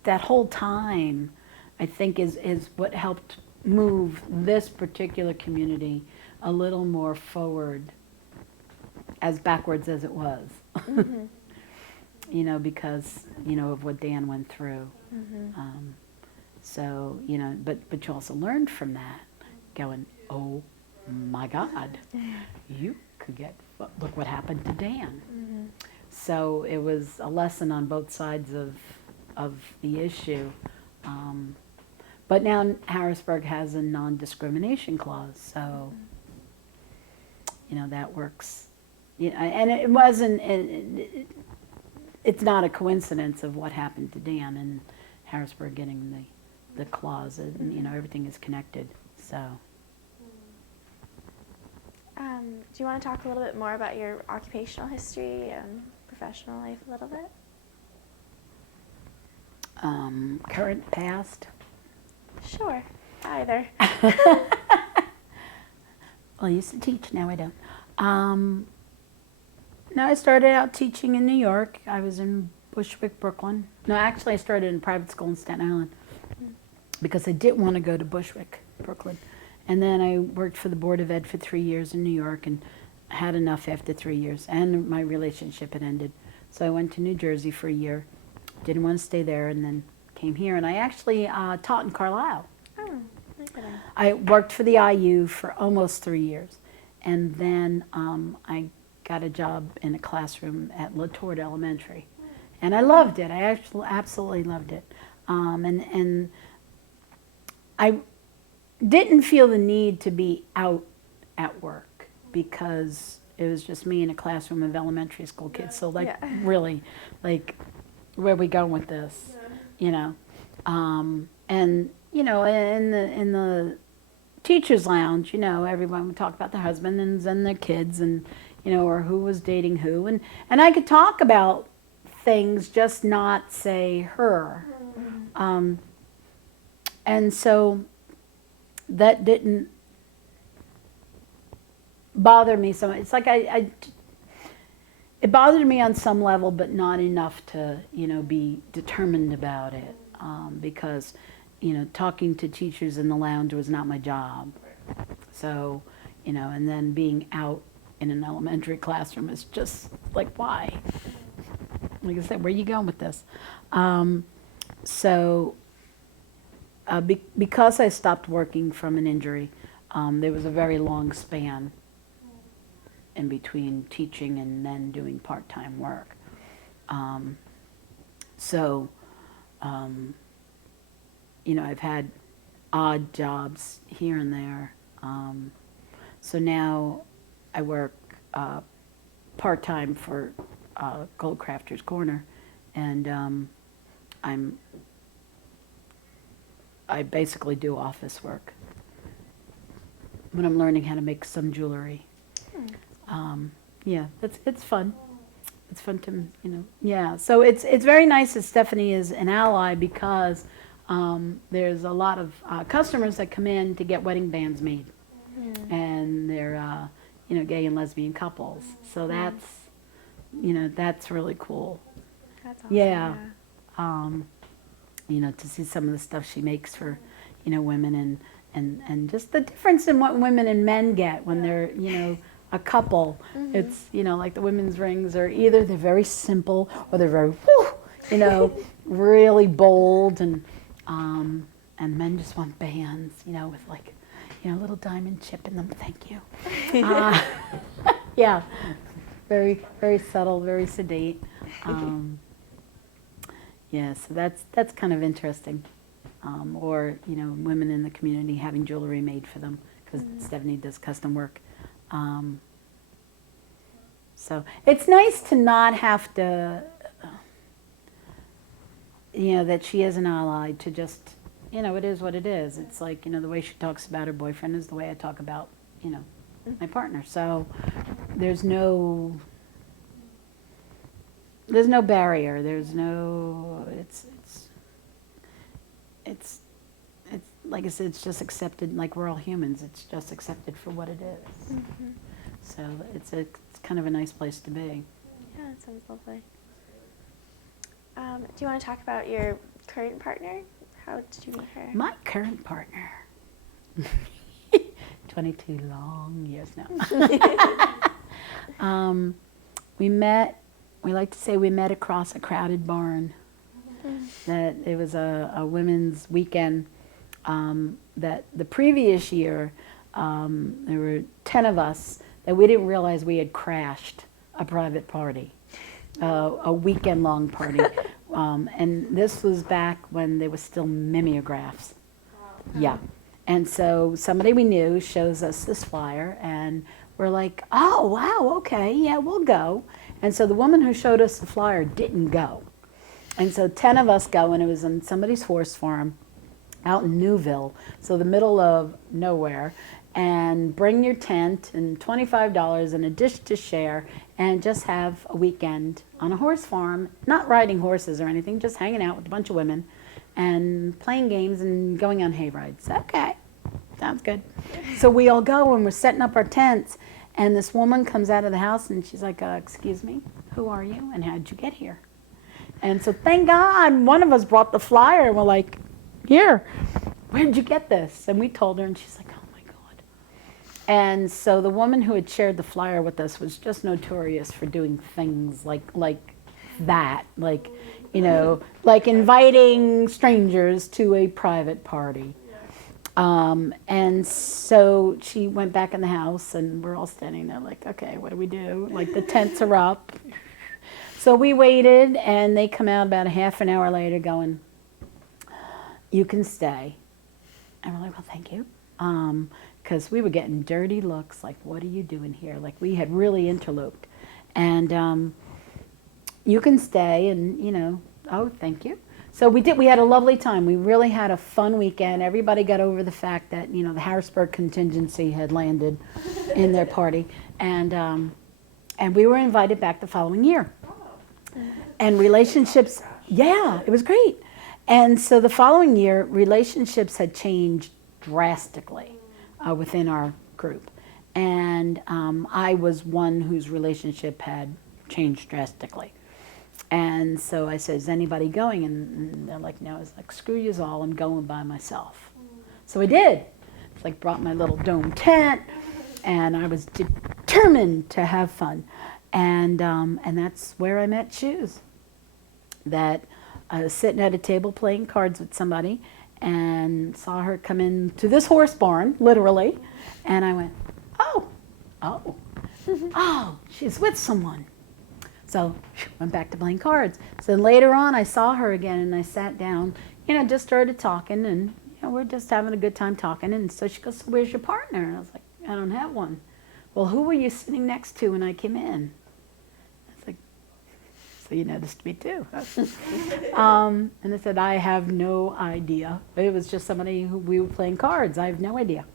that whole time, I think, is what helped move this particular community a little more forward, as backwards as it was. Mm-hmm. You know, because, you know, of what Dan went through. Mm-hmm. So, you know, but you also learned from that, going, oh my God, you could get, look what happened to Dan. Mm-hmm. So it was a lesson on both sides of the issue. But now Harrisburg has a non-discrimination clause, so, you know, that works. You know, and it wasn't, it's not a coincidence of what happened to Dan and Harrisburg getting the clause, and, you know, everything is connected, so. Do you want to talk a little bit more about your occupational history and professional life a little bit? Current, past? Sure, either. Well, I used to teach, now I don't. No, I started out teaching in New York. I was in Bushwick, Brooklyn. No, actually I started in private school in Staten Island because I didn't want to go to Bushwick, Brooklyn. And then I worked for the Board of Ed for 3 years in New York and had enough after 3 years, and my relationship had ended. So I went to New Jersey for a year, didn't want to stay there, and then came here. And I actually taught in Carlisle. Oh, look at that. I worked for the IU for almost 3 years. And then I got a job in a classroom at La Torre Elementary. And I loved it. I actually absolutely loved it. And I didn't feel the need to be out at work because it was just me in a classroom of elementary school kids. So like, Yeah. really, like, where are we going with this? You know? And, you know, in the teacher's lounge, you know, everyone would talk about their husbands and their kids and, you know, or who was dating who. And I could talk about things, just not say her. And so that didn't bother me so much. It's like it bothered me on some level, but not enough to, you know, be determined about it. Because, you know, talking to teachers in the lounge was not my job. So, you know, and then being out in an elementary classroom is just like, why? Like I said, where are you going with this? Because I stopped working from an injury, there was a very long span in between teaching and then doing part-time work. You know, I've had odd jobs here and there. So now I work part-time for Goldcrafter's Corner, and I basically do office work, but I'm learning how to make some jewelry. Yeah, it's fun. It's fun to, you know, yeah. So it's very nice that Stephanie is an ally because there's a lot of customers that come in to get wedding bands made, and they're you know, gay and lesbian couples. So that's, you know, that's really cool. That's awesome. Yeah. You know, to see some of the stuff she makes for, you know, women and just the difference in what women and men get when they're, you know, a couple. It's, you know, like the women's rings are either they're very simple or they're very, whoo, you know, really bold, and men just want bands, you know, with like, you know, a little diamond chip in them. Thank you. Yeah, very, very subtle, very sedate. Yeah, so that's kind of interesting. Or, you know, women in the community having jewelry made for them, because Stephanie does custom work. So it's nice to not have to, you know, that she is an ally, to just, you know, it is what it is. It's like, you know, the way she talks about her boyfriend is the way I talk about, you know, my partner. So there's no barrier. There's no, it's like I said, it's just accepted, like we're all humans. It's just accepted for what it is. So it's kind of a nice place to be. Yeah, that sounds lovely. Do you want to talk about your current partner? How did you meet her? My current partner. Do 22 long years now. We like to say we met across a crowded barn. That it was a women's weekend that the previous year, there were 10 of us that we didn't realize we had crashed a private party, a weekend-long party. And this was back when there was still mimeographs. Yeah. And so somebody we knew shows us this flyer, and we're like, oh, wow, okay, yeah, we'll go. And so the woman who showed us the flyer didn't go. And so 10 of us go, and it was on somebody's horse farm out in Newville, so the middle of nowhere. And bring your tent and $25 and a dish to share, and just have a weekend on a horse farm, not riding horses or anything, just hanging out with a bunch of women and playing games and going on hay rides. Okay, sounds good. So we all go, and we're setting up our tents, and this woman comes out of the house, and she's like, excuse me, who are you, and how'd you get here? And so thank God one of us brought the flyer, and we're like, here, where'd you get this? And we told her, and she's like, oh my God. And so the woman who had shared the flyer with us was just notorious for doing things like that, like, you know, like inviting strangers to a private party. And so she went back in the house, and we're all standing there like, okay, what do we do? Like, the tents are up. So we waited, and they come out about a half an hour later going, you can stay. And we're like, well, thank you. Because we were getting dirty looks, like, what are you doing here? Like, we had really interloped. And you can stay, and, you know, oh, thank you. So we did. We had a lovely time. We really had a fun weekend. Everybody got over the fact that, you know, the Harrisburg contingency had landed in their party. And we were invited back the following year. And relationships, yeah, it was great. And so the following year, relationships had changed drastically within our group. And I was one whose relationship had changed drastically. And so I said, is anybody going? And they're like, no. I was like, screw yous all, I'm going by myself. So I did. It's like, brought my little dome tent, and I was determined to have fun. And that's where I met Shoes. That I was sitting at a table playing cards with somebody, and saw her come into this horse barn, literally. And I went, oh, she's with someone. So went back to playing cards. So later on, I saw her again, and I sat down, you know, just started talking, and, you know, we're just having a good time talking. And so she goes, so where's your partner? And I was like, I don't have one. Well, who were you sitting next to when I came in? I was like, so you noticed me too. And I said, I have no idea. It was just somebody who we were playing cards. I have no idea.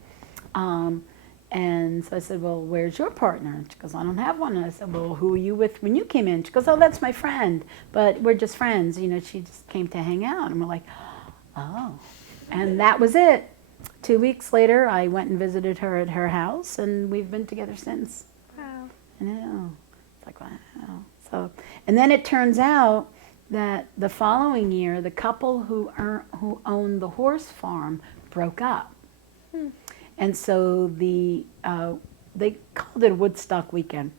And so I said, well, where's your partner? And she goes, I don't have one. And I said, well, who were you with when you came in? She goes, oh, that's my friend, but we're just friends. You know, she just came to hang out. And we're like, oh. And that was it. 2 weeks later, I went and visited her at her house, and we've been together since. Wow. I know. It's like, wow. So, and then it turns out that the following year, the couple who owned the horse farm broke up. And so they called it a Woodstock weekend,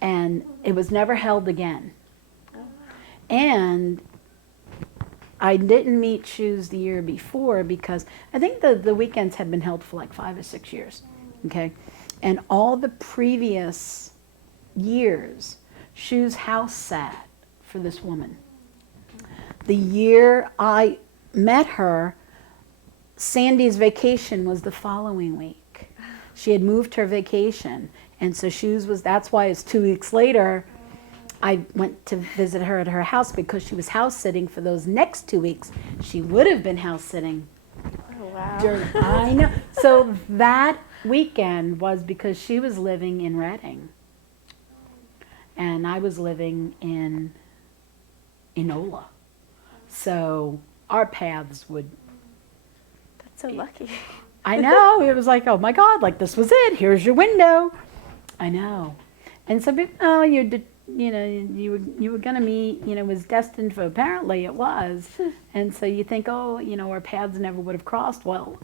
and it was never held again. And I didn't meet Shoes the year before, because I think the weekends had been held for like 5 or 6 years, okay? And all the previous years, Shoes' house sat for this woman. The year I met her, Sandy's vacation was the following week. She had moved her vacation, and so Shoes was, that's why it's 2 weeks later, I went to visit her at her house, because she was house sitting for those next 2 weeks. She would have been house sitting. Oh, wow. I know. So that weekend was because she was living in Reading, and I was living in Enola. So our paths would... That's so lucky. I know. It was like, oh my God, like this was it. Here's your window. I know. And so people, oh, you were going to meet, you know, was destined for, apparently it was. And so you think, oh, you know, our paths never would have crossed. Well,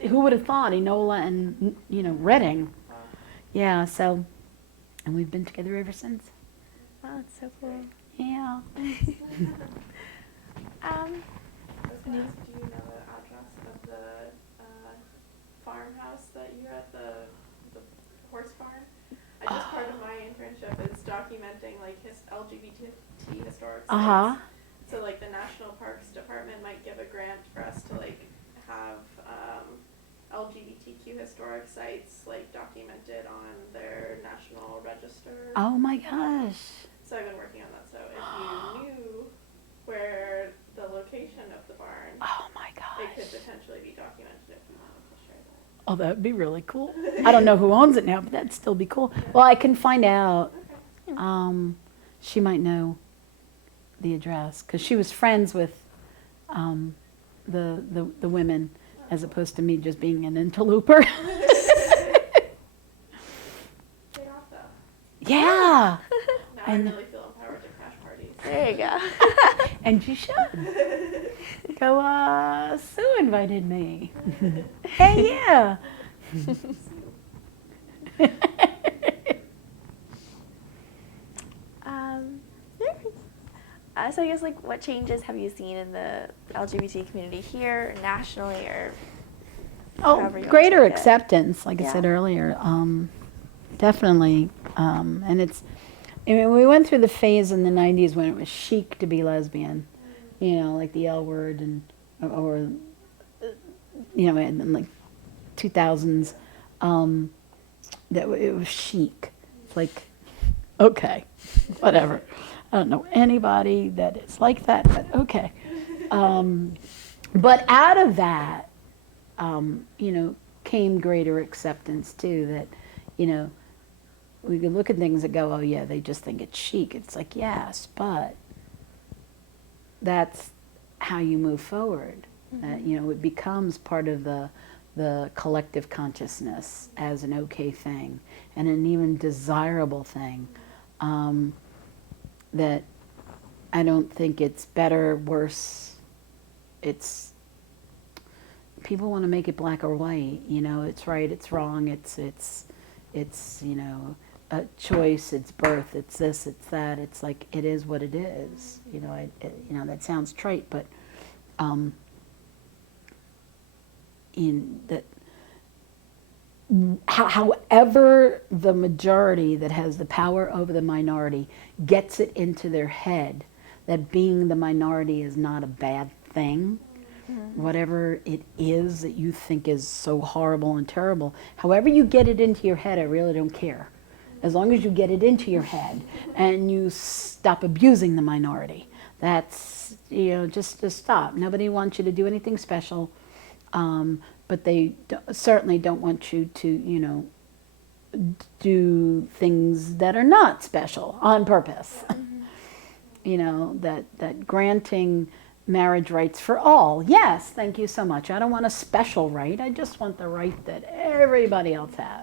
who would have thought Enola and, you know, Reading. Yeah, so, and we've been together ever since. Wow, it's so cool. Yeah. I was gonna ask, do you know the address of the farmhouse that you're at, the horse farm? I just part of my internship is documenting like LGBT historic sites. Uh-huh. So like the National Parks Department might give a grant for us to like have LGBTQ historic sites like documented on their national register. Oh my gosh. So I've been working on that. So if you knew where the location of the barn, Oh my it gosh. could potentially be documented if you wanted to share that. Oh, that would be really cool. I don't know who owns it now, but that'd still be cool. Well, I can find out. She might know the address because she was friends with the women as opposed to me just being an interloper. Paid off though. Yeah. Now And- I really feel empowered to crash parties. There you go. And you should. Go, Sue invited me. Hey, yeah. So I guess like what changes have you seen in the LGBT community here, nationally, or Oh, however you want greater to take it? acceptance, like I Yeah. said earlier. Definitely. And it's, I mean, we went through the phase in the 90s when it was chic to be lesbian, you know, like the L word and, or you know, and then like 2000s, it was chic. It's like, okay, whatever. I don't know anybody that is like that, but okay. But out of that, you know, came greater acceptance too, that, you know, we could look at things and go, oh yeah, they just think it's chic. It's like, yes, but that's how you move forward. That, you know, it becomes part of the collective consciousness as an okay thing and an even desirable thing. That I don't think it's better, worse. It's, people want to make it black or white, you know, it's right, it's wrong, it's you know, a choice, it's birth, it's this, it's that. It's like, it is what it is. You know, you know, that sounds trite, but in that, however the majority that has the power over the minority gets it into their head that being the minority is not a bad thing, whatever it is that you think is so horrible and terrible, however you get it into your head, I really don't care. As long as you get it into your head and you stop abusing the minority, that's, you know, just stop. Nobody wants you to do anything special, but they certainly don't want you to, you know, do things that are not special on purpose. You know, that granting marriage rights for all. Yes, thank you so much. I don't want a special right. I just want the right that everybody else has.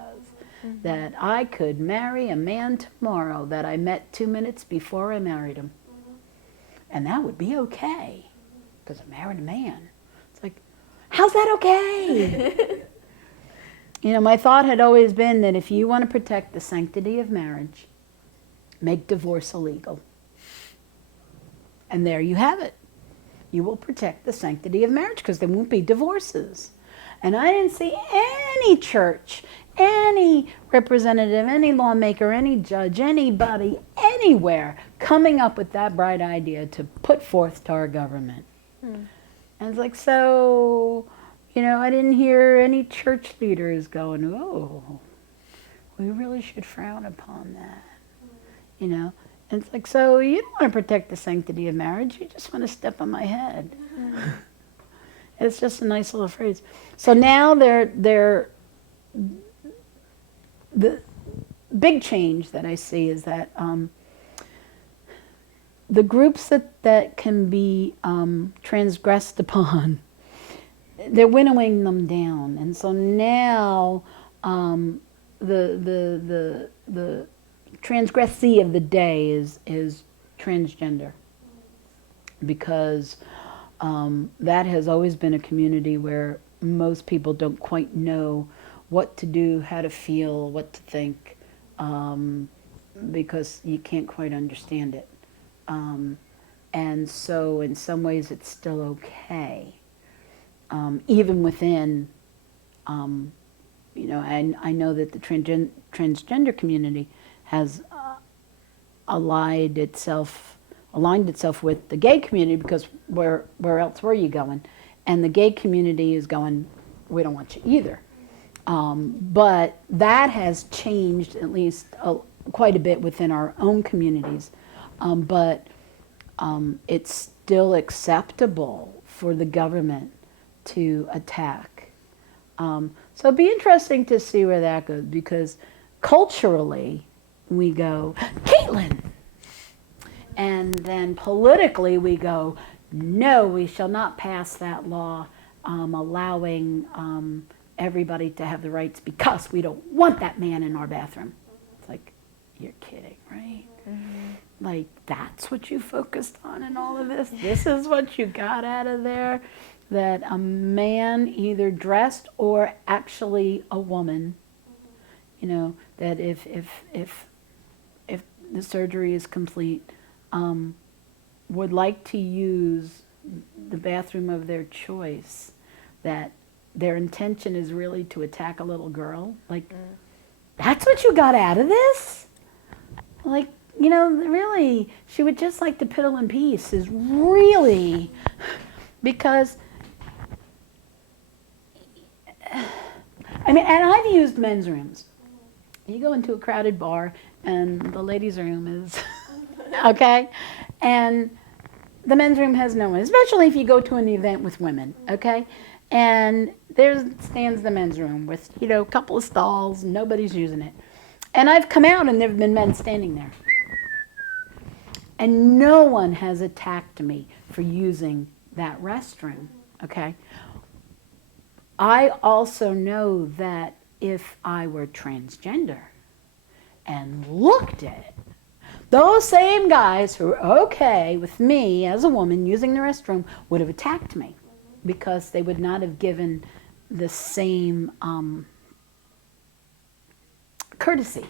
That I could marry a man tomorrow that I met 2 minutes before I married him. And that would be okay, because I married a man. It's like, how's that okay? You know, my thought had always been that if you want to protect the sanctity of marriage, make divorce illegal. And there you have it. You will protect the sanctity of marriage because there won't be divorces. And I didn't see any church, any representative, any lawmaker, any judge, anybody, anywhere coming up with that bright idea to put forth to our government. And it's like, so, you know, I didn't hear any church leaders going, oh, we really should frown upon that, you know. And it's like, so you don't want to protect the sanctity of marriage, you just want to step on my head. It's just a nice little phrase. So now the big change that I see is that the groups that can be transgressed upon, they're winnowing them down. And so now the transgressee of the day is transgender, because that has always been a community where most people don't quite know what to do, how to feel, what to think, because you can't quite understand it. And so in some ways it's still okay, even within, I know that the transgender community has aligned itself with the gay community, because where else were you going? And the gay community is going, we don't want you either. But that has changed at least quite a bit within our own communities. But it's still acceptable for the government to attack. So it'd be interesting to see where that goes, because culturally we go, Caitlin! And then politically we go, no, we shall not pass that law allowing everybody to have the rights, because we don't want that man in our bathroom. It's like, you're kidding, right? Mm-hmm. Like, that's what you focused on in all of this? This is what you got out of there? That a man, either dressed or actually a woman, that if the surgery is complete, would like to use the bathroom of their choice, that their intention is really to attack a little girl. Like, that's what you got out of this? Like, really, she would just like to piddle in peace, is really, because, and I've used men's rooms. You go into a crowded bar and the ladies' room is, okay? And the men's room has no one, especially if you go to an event with women, okay? And there stands the men's room with, a couple of stalls, and nobody's using it. And I've come out and there have been men standing there. And no one has attacked me for using that restroom, okay? I also know that if I were transgender and looked at it, those same guys who are okay with me as a woman using the restroom would have attacked me, because they would not have given the same courtesy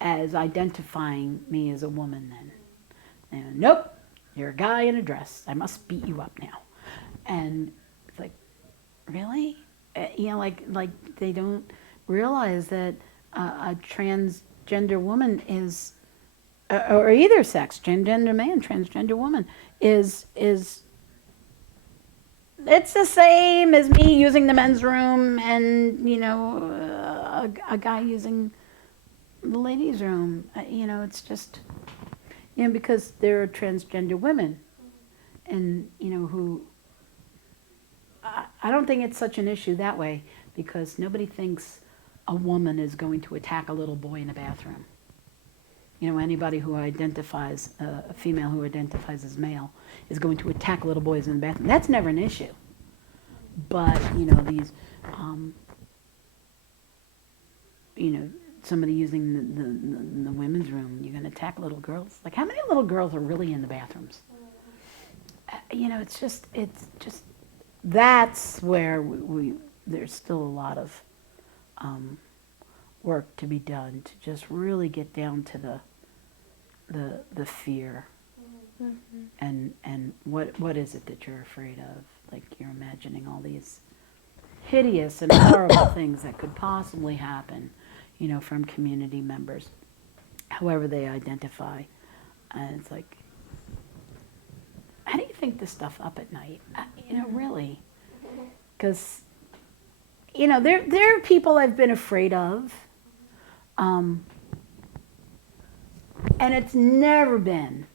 as identifying me as a woman then. And, nope, you're a guy in a dress. I must beat you up now. And it's like, really? Like they don't realize that a transgender woman is, or either sex, transgender man, transgender woman, is it's the same as me using the men's room and, a guy using the ladies' room. It's just, because there are transgender women, and, who, I don't think it's such an issue that way, because nobody thinks a woman is going to attack a little boy in a bathroom. Anybody who identifies, a female who identifies as male, is going to attack little boys in the bathroom. That's never an issue. But, these, somebody using the women's room, you're going to attack little girls. Like, how many little girls are really in the bathrooms? It's just, that's where there's still a lot of work to be done to just really get down to the fear. Mm-hmm. And what is it that you're afraid of? Like, you're imagining all these hideous and horrible things that could possibly happen, from community members, however they identify. And it's like, how do you think this stuff up at night? Really? Because, there are people I've been afraid of, and it's never been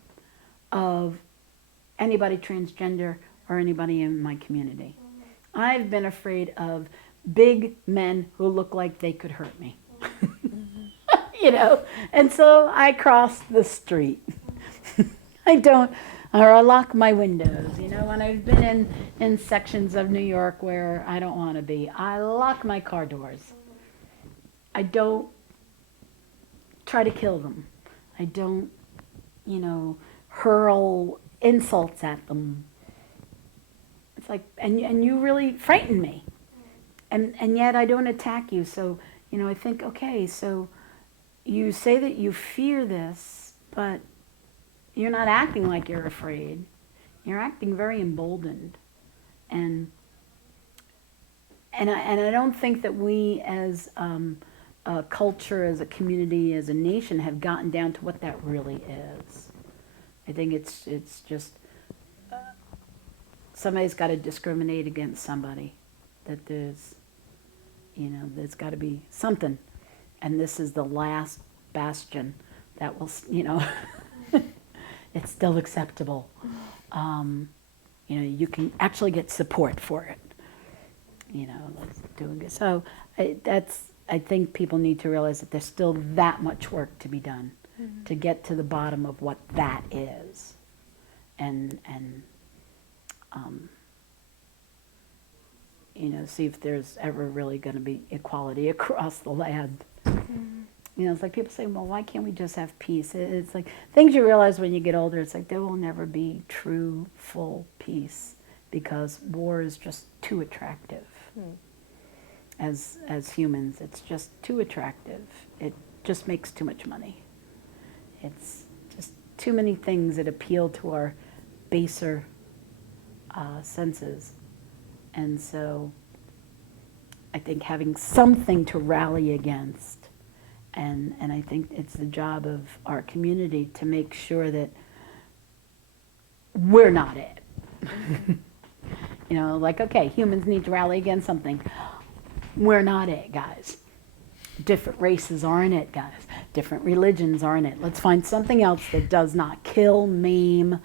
of anybody transgender or anybody in my community. I've been afraid of big men who look like they could hurt me. And so I cross the street. Or I lock my windows, when I've been in sections of New York where I don't want to be. I lock my car doors. I don't try to kill them. I don't, hurl insults at them. It's like, and you really frighten me. and yet I don't attack you. So, you know, I think, okay, so you say that you fear this, but you're not acting like you're afraid. You're acting very emboldened. And I don't think that we as a culture, as a community, as a nation have gotten down to what that really is. I think it's just somebody's got to discriminate against somebody. That there's, you know, there's got to be something. And this is the last bastion that will, you know, it's still acceptable. You know, you can actually get support for it. You know, doing it. So I think people need to realize that there's still that much work to be done to get to the bottom of what that is, and you know, see if there's ever really going to be equality across the land. You know, it's like people say, well, why can't we just have peace? It's like things you realize when you get older. It's like there will never be true, full peace because war is just too attractive. As humans, it's just too attractive. It just makes too much money. It's just too many things that appeal to our baser senses. And so I think having something to rally against, and I think it's the job of our community to make sure that we're not it. You know, like, okay, humans need to rally against something. We're not it, guys. Different races aren't it, guys. Different religions aren't it. Let's find something else that does not kill, maim,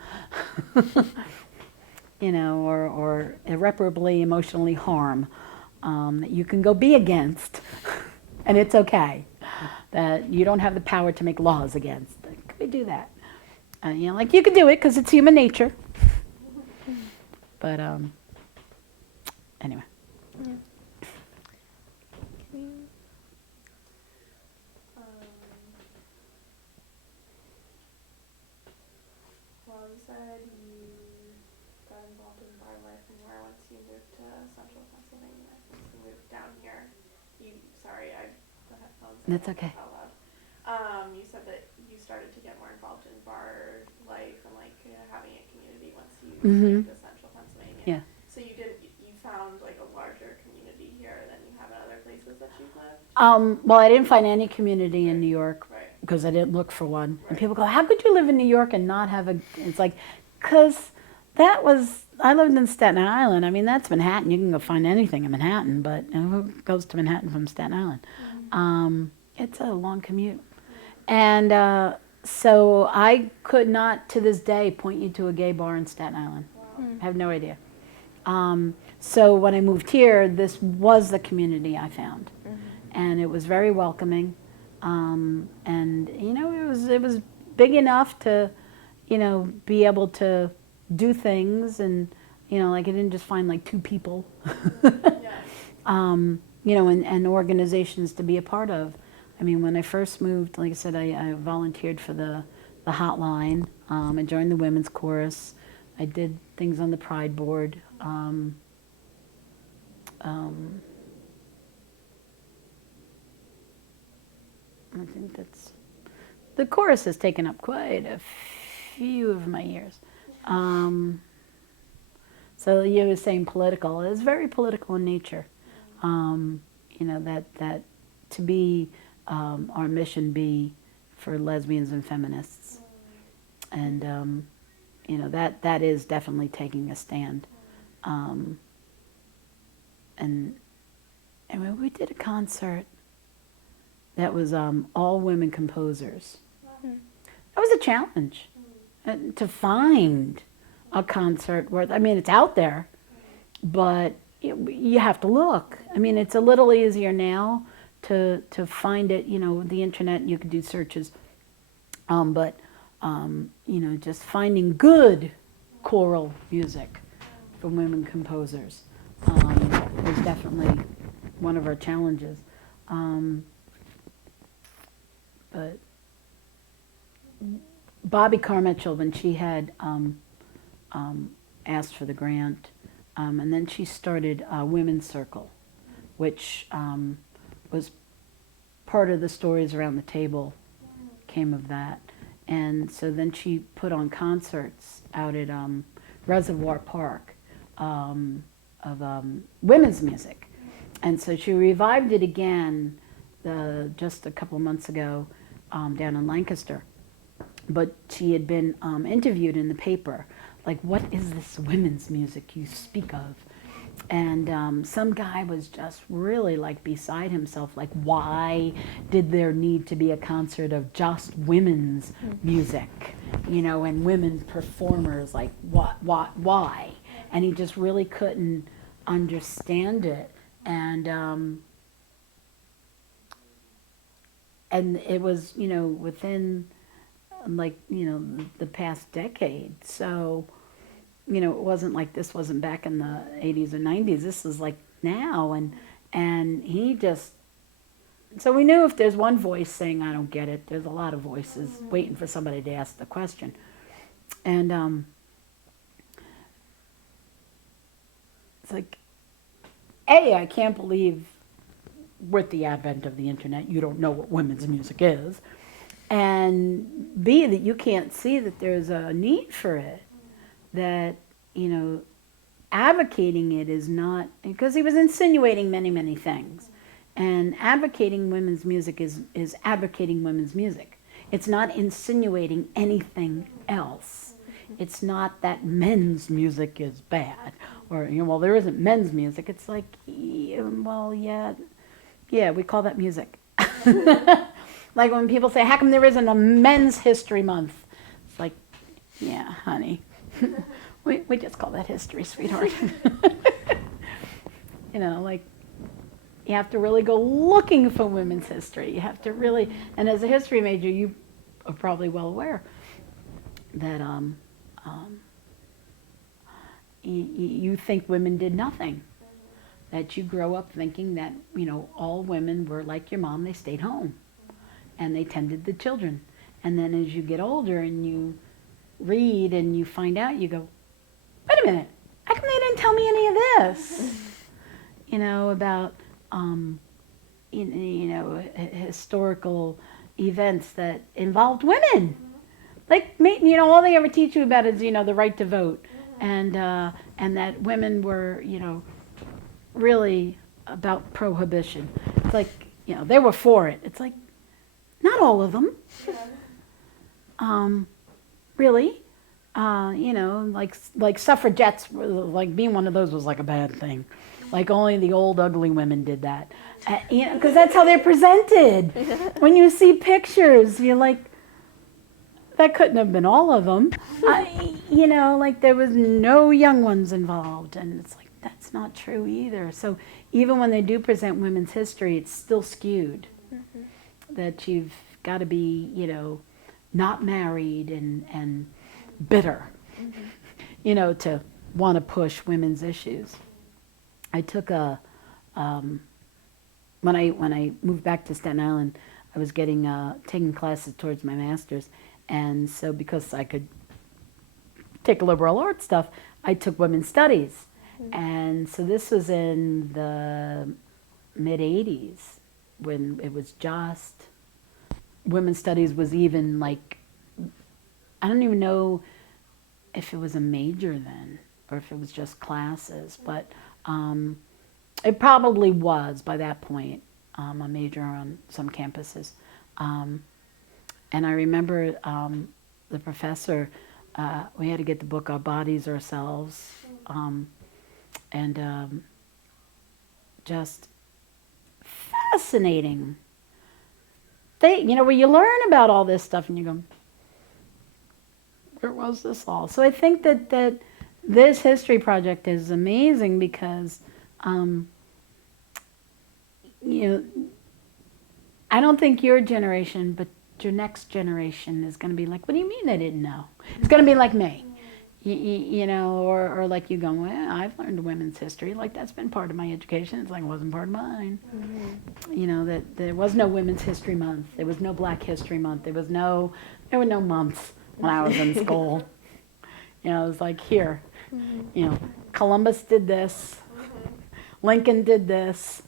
you know, or irreparably emotionally harm, that you can go be against, and it's okay. That you don't have the power to make laws against. Can we do that? You know, like you can do it because it's human nature. But anyway. Yeah. Well, you said you got involved in bar life more once you moved to central Pennsylvania. Once you moved down here, sorry, the headphones. That's okay. Out loud. You said that you started to get more involved in bar life and like having a community once you moved to central Pennsylvania. Yeah. So you found like a larger community here than you have in other places that you've lived? Well, I didn't find any community in New York. Right. Because I didn't look for one. Right. And people go, how could you live in New York and not have a, it's like, because I lived in Staten Island. I mean, that's Manhattan. You can go find anything in Manhattan, but who goes to Manhattan from Staten Island? It's a long commute. And so I could not, to this day, point you to a gay bar in Staten Island. Wow. I have no idea. So when I moved here, this was the community I found. And it was very welcoming. And you know, it was big enough to, you know, be able to do things, and you know, like I didn't just find like two people, you know, and organizations to be a part of. I mean, when I first moved, like I said, I volunteered for the hotline. I joined the women's chorus. I did things on the Pride board. I think the chorus has taken up quite a few of my years. So you were saying political. It's very political in nature. You know, that to be our mission be for lesbians and feminists. And, you know, that is definitely taking a stand. And when we did a concert that was all women composers. That was a challenge to find a concert where, I mean, it's out there, but you have to look. I mean, it's a little easier now to find it, you know, the internet, you can do searches. But, you know, just finding good choral music from women composers was definitely one of our challenges. But Bobby Carmichael, when she had asked for the grant, and then she started a women's circle which was part of the Stories Around the Table came of that. And so then she put on concerts out at Reservoir Park of women's music. And so she revived it again just a couple of months ago down in Lancaster. But she had been interviewed in the paper, like, what is this women's music you speak of? And some guy was just really like beside himself, like, why did there need to be a concert of just women's music, you know, and women performers, like, why? And he just really couldn't understand it. And it was, you know, within, like, you know, the past decade. So, you know, it wasn't like this wasn't back in the 80s or 90s. This is like now. And he just, so we knew if there's one voice saying, I don't get it, there's a lot of voices waiting for somebody to ask the question. And it's like, A, I can't believe with the advent of the internet, you don't know what women's music is. And B, that you can't see that there's a need for it. That, you know, advocating it is not, because he was insinuating many, many things. And advocating women's music is advocating women's music. It's not insinuating anything else. It's not that men's music is bad. Or, you know, well, there isn't men's music. It's like, well, yeah, we call that music. Like when people say, how come there isn't a Men's History Month? It's like, yeah, honey. we just call that history, sweetheart. You know, like, you have to really go looking for women's history. You have to really, and as a history major, you are probably well aware that you think women did nothing. That you grow up thinking that, you know, all women were like your mom, they stayed home and they tended the children. And then as you get older and you read and you find out, you go, wait a minute, how come they didn't tell me any of this? You know, about, you know, historical events that involved women. Like, you know, all they ever teach you about is, you know, the right to vote. And that women were, you know, really about prohibition. It's like, you know, they were for it. It's like, not all of them. Really. You know, like suffragettes, like being one of those was like a bad thing. Like only the old ugly women did that. You know, because that's how they're presented. When you see pictures, you're like, that couldn't have been all of them. You know, like there was no young ones involved. And it's like, that's not true either. So even when they do present women's history, it's still skewed. That you've got to be, you know, not married and bitter, you know, to want to push women's issues. I took when I moved back to Staten Island, I was taking classes towards my master's. And so because I could take liberal arts stuff, I took women's studies. And so this was in the mid-'80s when it was just, women's studies was even like, I don't even know if it was a major then or if it was just classes, but it probably was by that point a major on some campuses. And I remember the professor, we had to get the book Our Bodies Ourselves, and just fascinating. You know, where you learn about all this stuff and you go, where was this all? So I think that this history project is amazing because, you know, I don't think your generation, but your next generation is going to be like, what do you mean they didn't know? It's going to be like me. You know, or like you going, well, I've learned women's history. Like, that's been part of my education. It's like, it wasn't part of mine. You know, that there was no Women's History Month. There was no Black History Month. There were no months when I was in school. You know, it was like, here, you know, Columbus did this. Lincoln did this.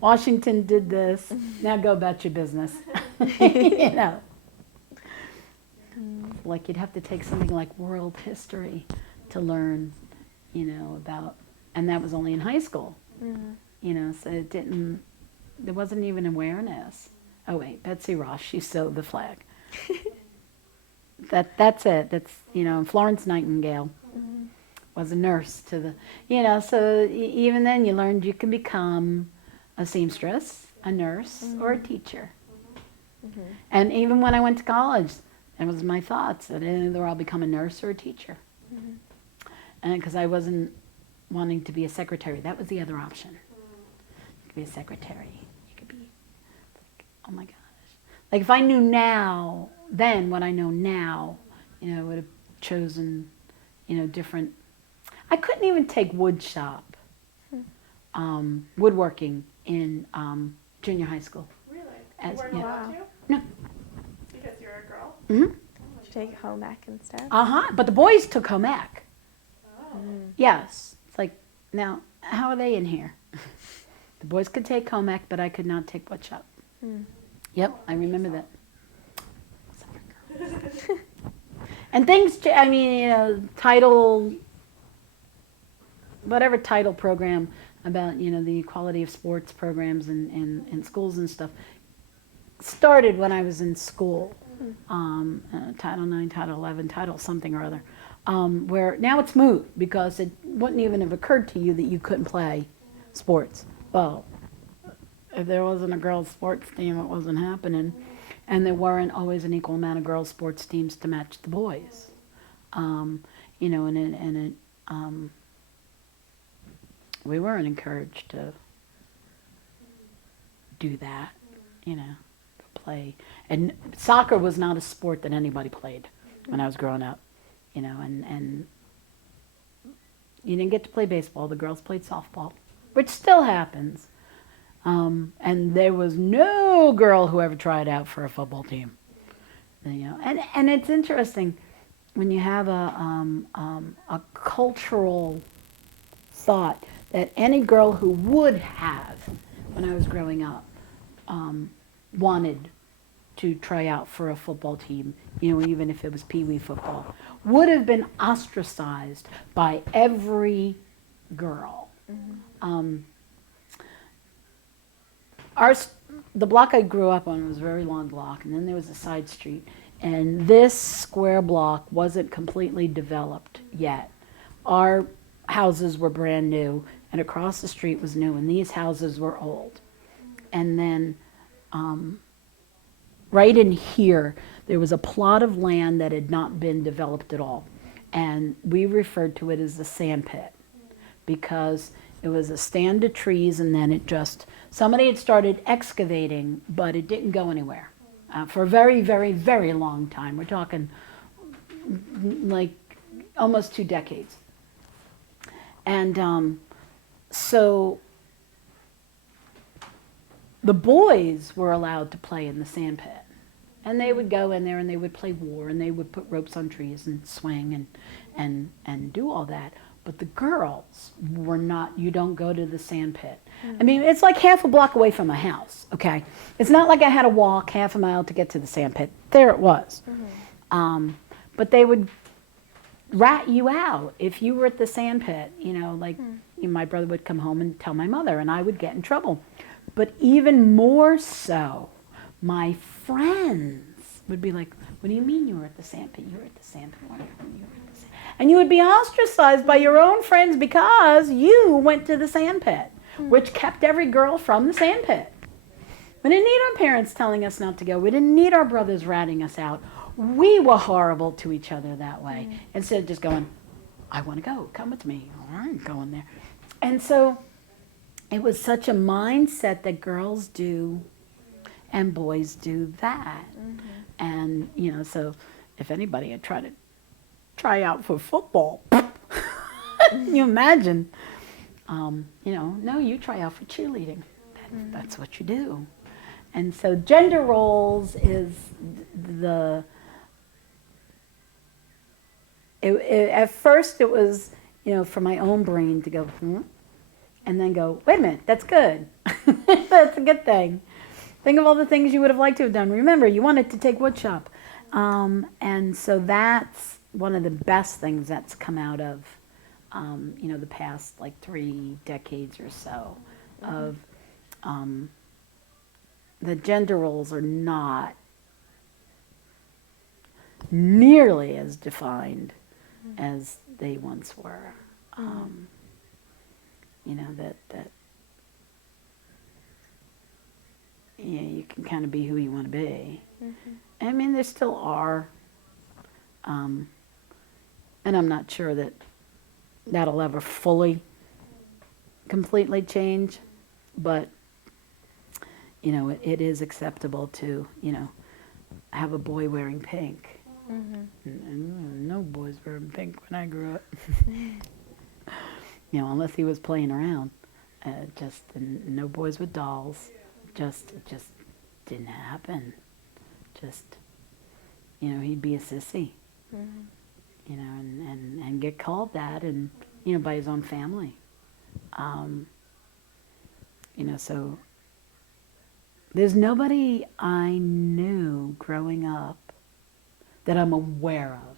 Washington did this. Now go about your business. You know. Like you'd have to take something like world history to learn, you know, about, and that was only in high school. You know, so there wasn't even awareness. Oh wait, Betsy Ross, she sewed the flag. That's it. That's, you know, Florence Nightingale was a nurse to the, you know, so even then you learned you can become a seamstress, a nurse, or a teacher. And even when I went to college, that was my thoughts, that either I'll become a nurse or a teacher. And because I wasn't wanting to be a secretary, that was the other option. You could be a secretary. You could be, like, oh my gosh. Like if I knew now, then what I know now, you know, I would have chosen, you know, different. I couldn't even take wood shop, woodworking in junior high school. Really? As, You weren't yeah. allowed to? No. Because you're a girl? Mm-hmm. Did you take home ec instead? But the boys took home ec. Oh. Yes. It's like, now, how are they in here? The boys could take home ec, but I could not take wood shop. Yep, I remember that. And things, I mean, you know, whatever title program about, you know, the equality of sports programs in schools and stuff, started when I was in school. Title IX, Title XI, Title something or other. Where now it's moot because it wouldn't even have occurred to you that you couldn't play sports. Well, if there wasn't a girls' sports team, it wasn't happening. And there weren't always an equal amount of girls' sports teams to match the boys. You know, we weren't encouraged to do that, you know, to play. And soccer was not a sport that anybody played when I was growing up, you know, and you didn't get to play baseball. The girls played softball, which still happens. And there was no girl who ever tried out for a football team, you know. And it's interesting when you have a cultural thought that any girl who would have, when I was growing up, wanted to try out for a football team, you know, even if it was Pee Wee football, would have been ostracized by every girl. The block I grew up on was a very long block, and then there was a side street, and this square block wasn't completely developed yet. Our houses were brand new, and across the street was new, and these houses were old. And then right in here, there was a plot of land that had not been developed at all, and we referred to it as the sand pit because it was a stand of trees, and then somebody had started excavating, but it didn't go anywhere for a very, very, very long time. We're talking like almost 2 decades. And so the boys were allowed to play in the sand pit. And they would go in there and they would play war, and they would put ropes on trees and swing and do all that. But the girls were not, you don't go to the sand pit. I mean, it's like half a block away from my house, okay? It's not like I had to walk half a mile to get to the sand pit. There it was. But they would rat you out if you were at the sand pit, you know, like my brother would come home and tell my mother, and I would get in trouble. But even more so, my friends would be like, what do you mean you were at the sand pit? You were at the sand pit. Why are you at the sand? And you would be ostracized by your own friends because you went to the sand pit, which kept every girl from the sand pit. We didn't need our parents telling us not to go. We didn't need our brothers ratting us out. We were horrible to each other that way. Instead of just going, I want to go, come with me. I ain't going there. And so it was such a mindset that girls do and boys do that. And, you know, so if anybody had tried to try out for football, can you imagine? You know, no, you try out for cheerleading. That's what you do. And so gender roles is at first it was, you know, for my own brain to go, and then go, wait a minute, that's good. That's a good thing. Think of all the things you would have liked to have done. Remember, you wanted to take wood shop. And so that's one of the best things that's come out of, the past like 3 decades or so of the gender roles are not nearly as defined as they once were. That you can kind of be who you want to be. I mean, there still are, and I'm not sure that that'll ever fully, completely change, but, it is acceptable to, have a boy wearing pink. No boys wearing pink when I grew up. Unless he was playing around. No boys with dolls. It just didn't happen. He'd be a sissy. And get called that, and by his own family. So there's nobody I knew growing up that I'm aware of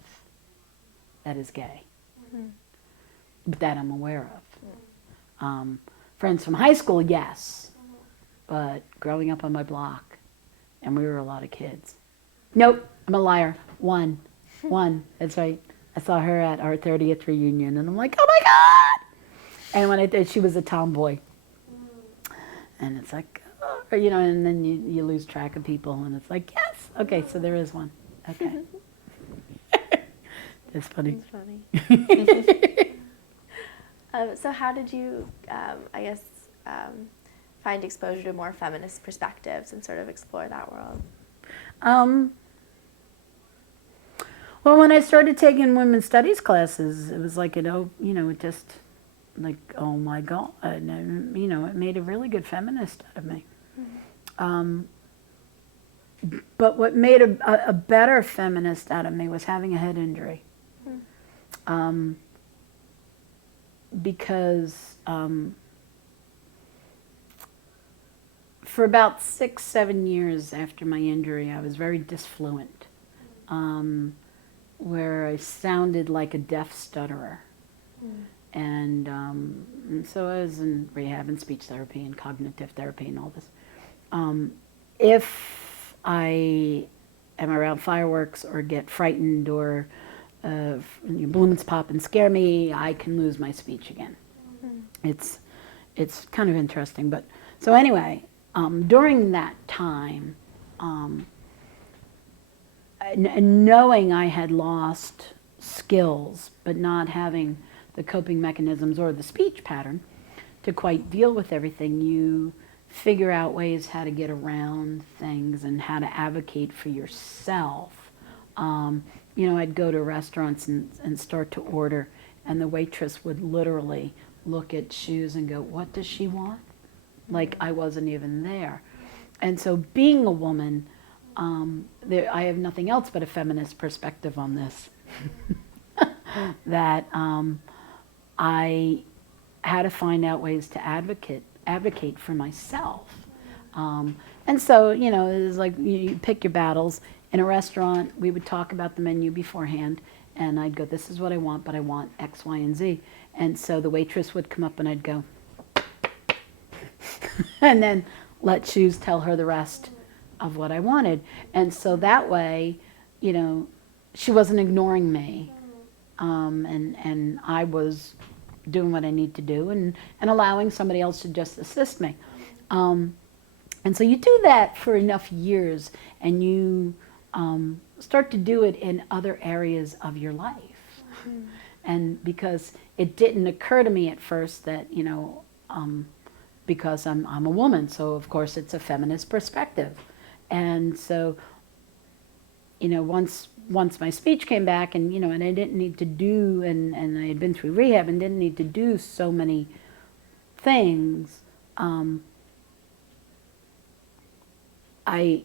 that is gay. That I'm aware of. Friends from high school, yes. But growing up on my block, and we were a lot of kids. Nope, I'm a liar. One, that's right. I saw her at our 30th reunion, and I'm like, oh my God! And when I did, she was a tomboy. And it's like, and then you lose track of people, and it's like, yes, okay, so there is one. Okay. That's funny. It's funny. So how did you, find exposure to more feminist perspectives and sort of explore that world? Well, when I started taking women's studies classes, it was like, it just, like, oh my God, and, it made a really good feminist out of me. But what made a better feminist out of me was having a head injury. Because for about 6-7 years after my injury, I was very disfluent, where I sounded like a deaf stutterer. And so I was in rehab and speech therapy and cognitive therapy and all this. If I am around fireworks or get frightened or balloons pop and scare me, I can lose my speech again. It's kind of interesting. But so anyway, during that time, knowing I had lost skills, but not having the coping mechanisms or the speech pattern to quite deal with everything, you figure out ways how to get around things and how to advocate for yourself. I'd go to restaurants and start to order, and the waitress would literally look at shoes and go, what does she want? Like I wasn't even there. And so being a woman, I have nothing else but a feminist perspective on this. That I had to find out ways to advocate for myself. And so, it was like you pick your battles. In a restaurant, we would talk about the menu beforehand, and I'd go, this is what I want, but I want X, Y, and Z. And so the waitress would come up and I'd go, and then let shoes tell her the rest of what I wanted. And so that way, she wasn't ignoring me. And I was doing what I need to do and allowing somebody else to just assist me. And so you do that for enough years, and you start to do it in other areas of your life. And because it didn't occur to me at first that, because I'm a woman, so of course it's a feminist perspective. And so, once my speech came back, and and I didn't need to do, and I had been through rehab and didn't need to do so many things, I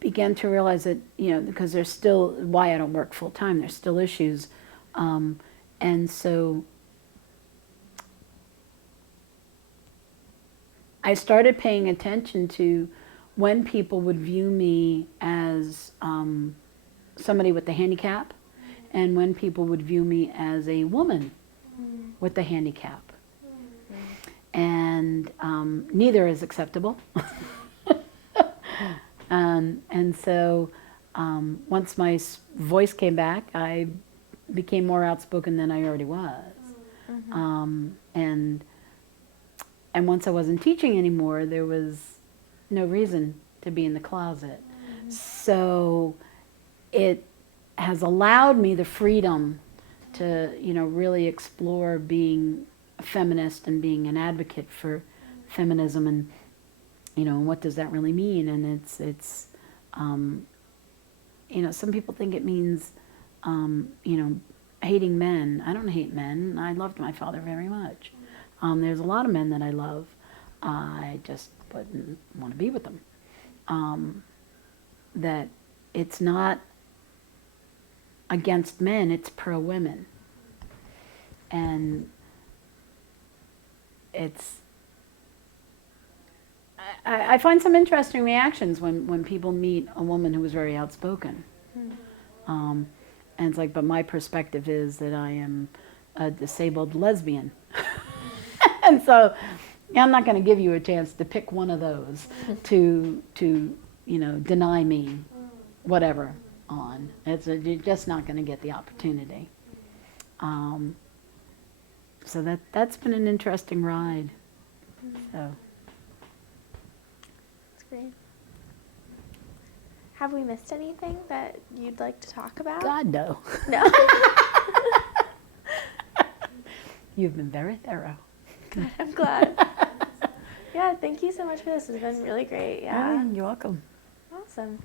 began to realize that, because there's still, why I don't work full time, there's still issues. And so I started paying attention to when people would view me as somebody with a handicap, and when people would view me as a woman with a handicap. And neither is acceptable. And so once my voice came back, I became more outspoken than I already was. And once I wasn't teaching anymore, there was no reason to be in the closet. So it has allowed me the freedom to, really explore being a feminist and being an advocate for feminism, and what does that really mean? And it's some people think it means hating men. I don't hate men. I loved my father very much. There's a lot of men that I love. I just wouldn't want to be with them. That it's not against men, it's pro women. And I find some interesting reactions when people meet a woman who is very outspoken. And it's like, but my perspective is that I am a disabled lesbian. And so I'm not going to give you a chance to pick one of those to deny me whatever on. You're just not going to get the opportunity. So that's been an interesting ride. So. That's great. Have we missed anything that you'd like to talk about? God, no. No. You've been very thorough. I'm glad. Yeah, thank you so much for this. It's been really great. Yeah. You're welcome. Awesome.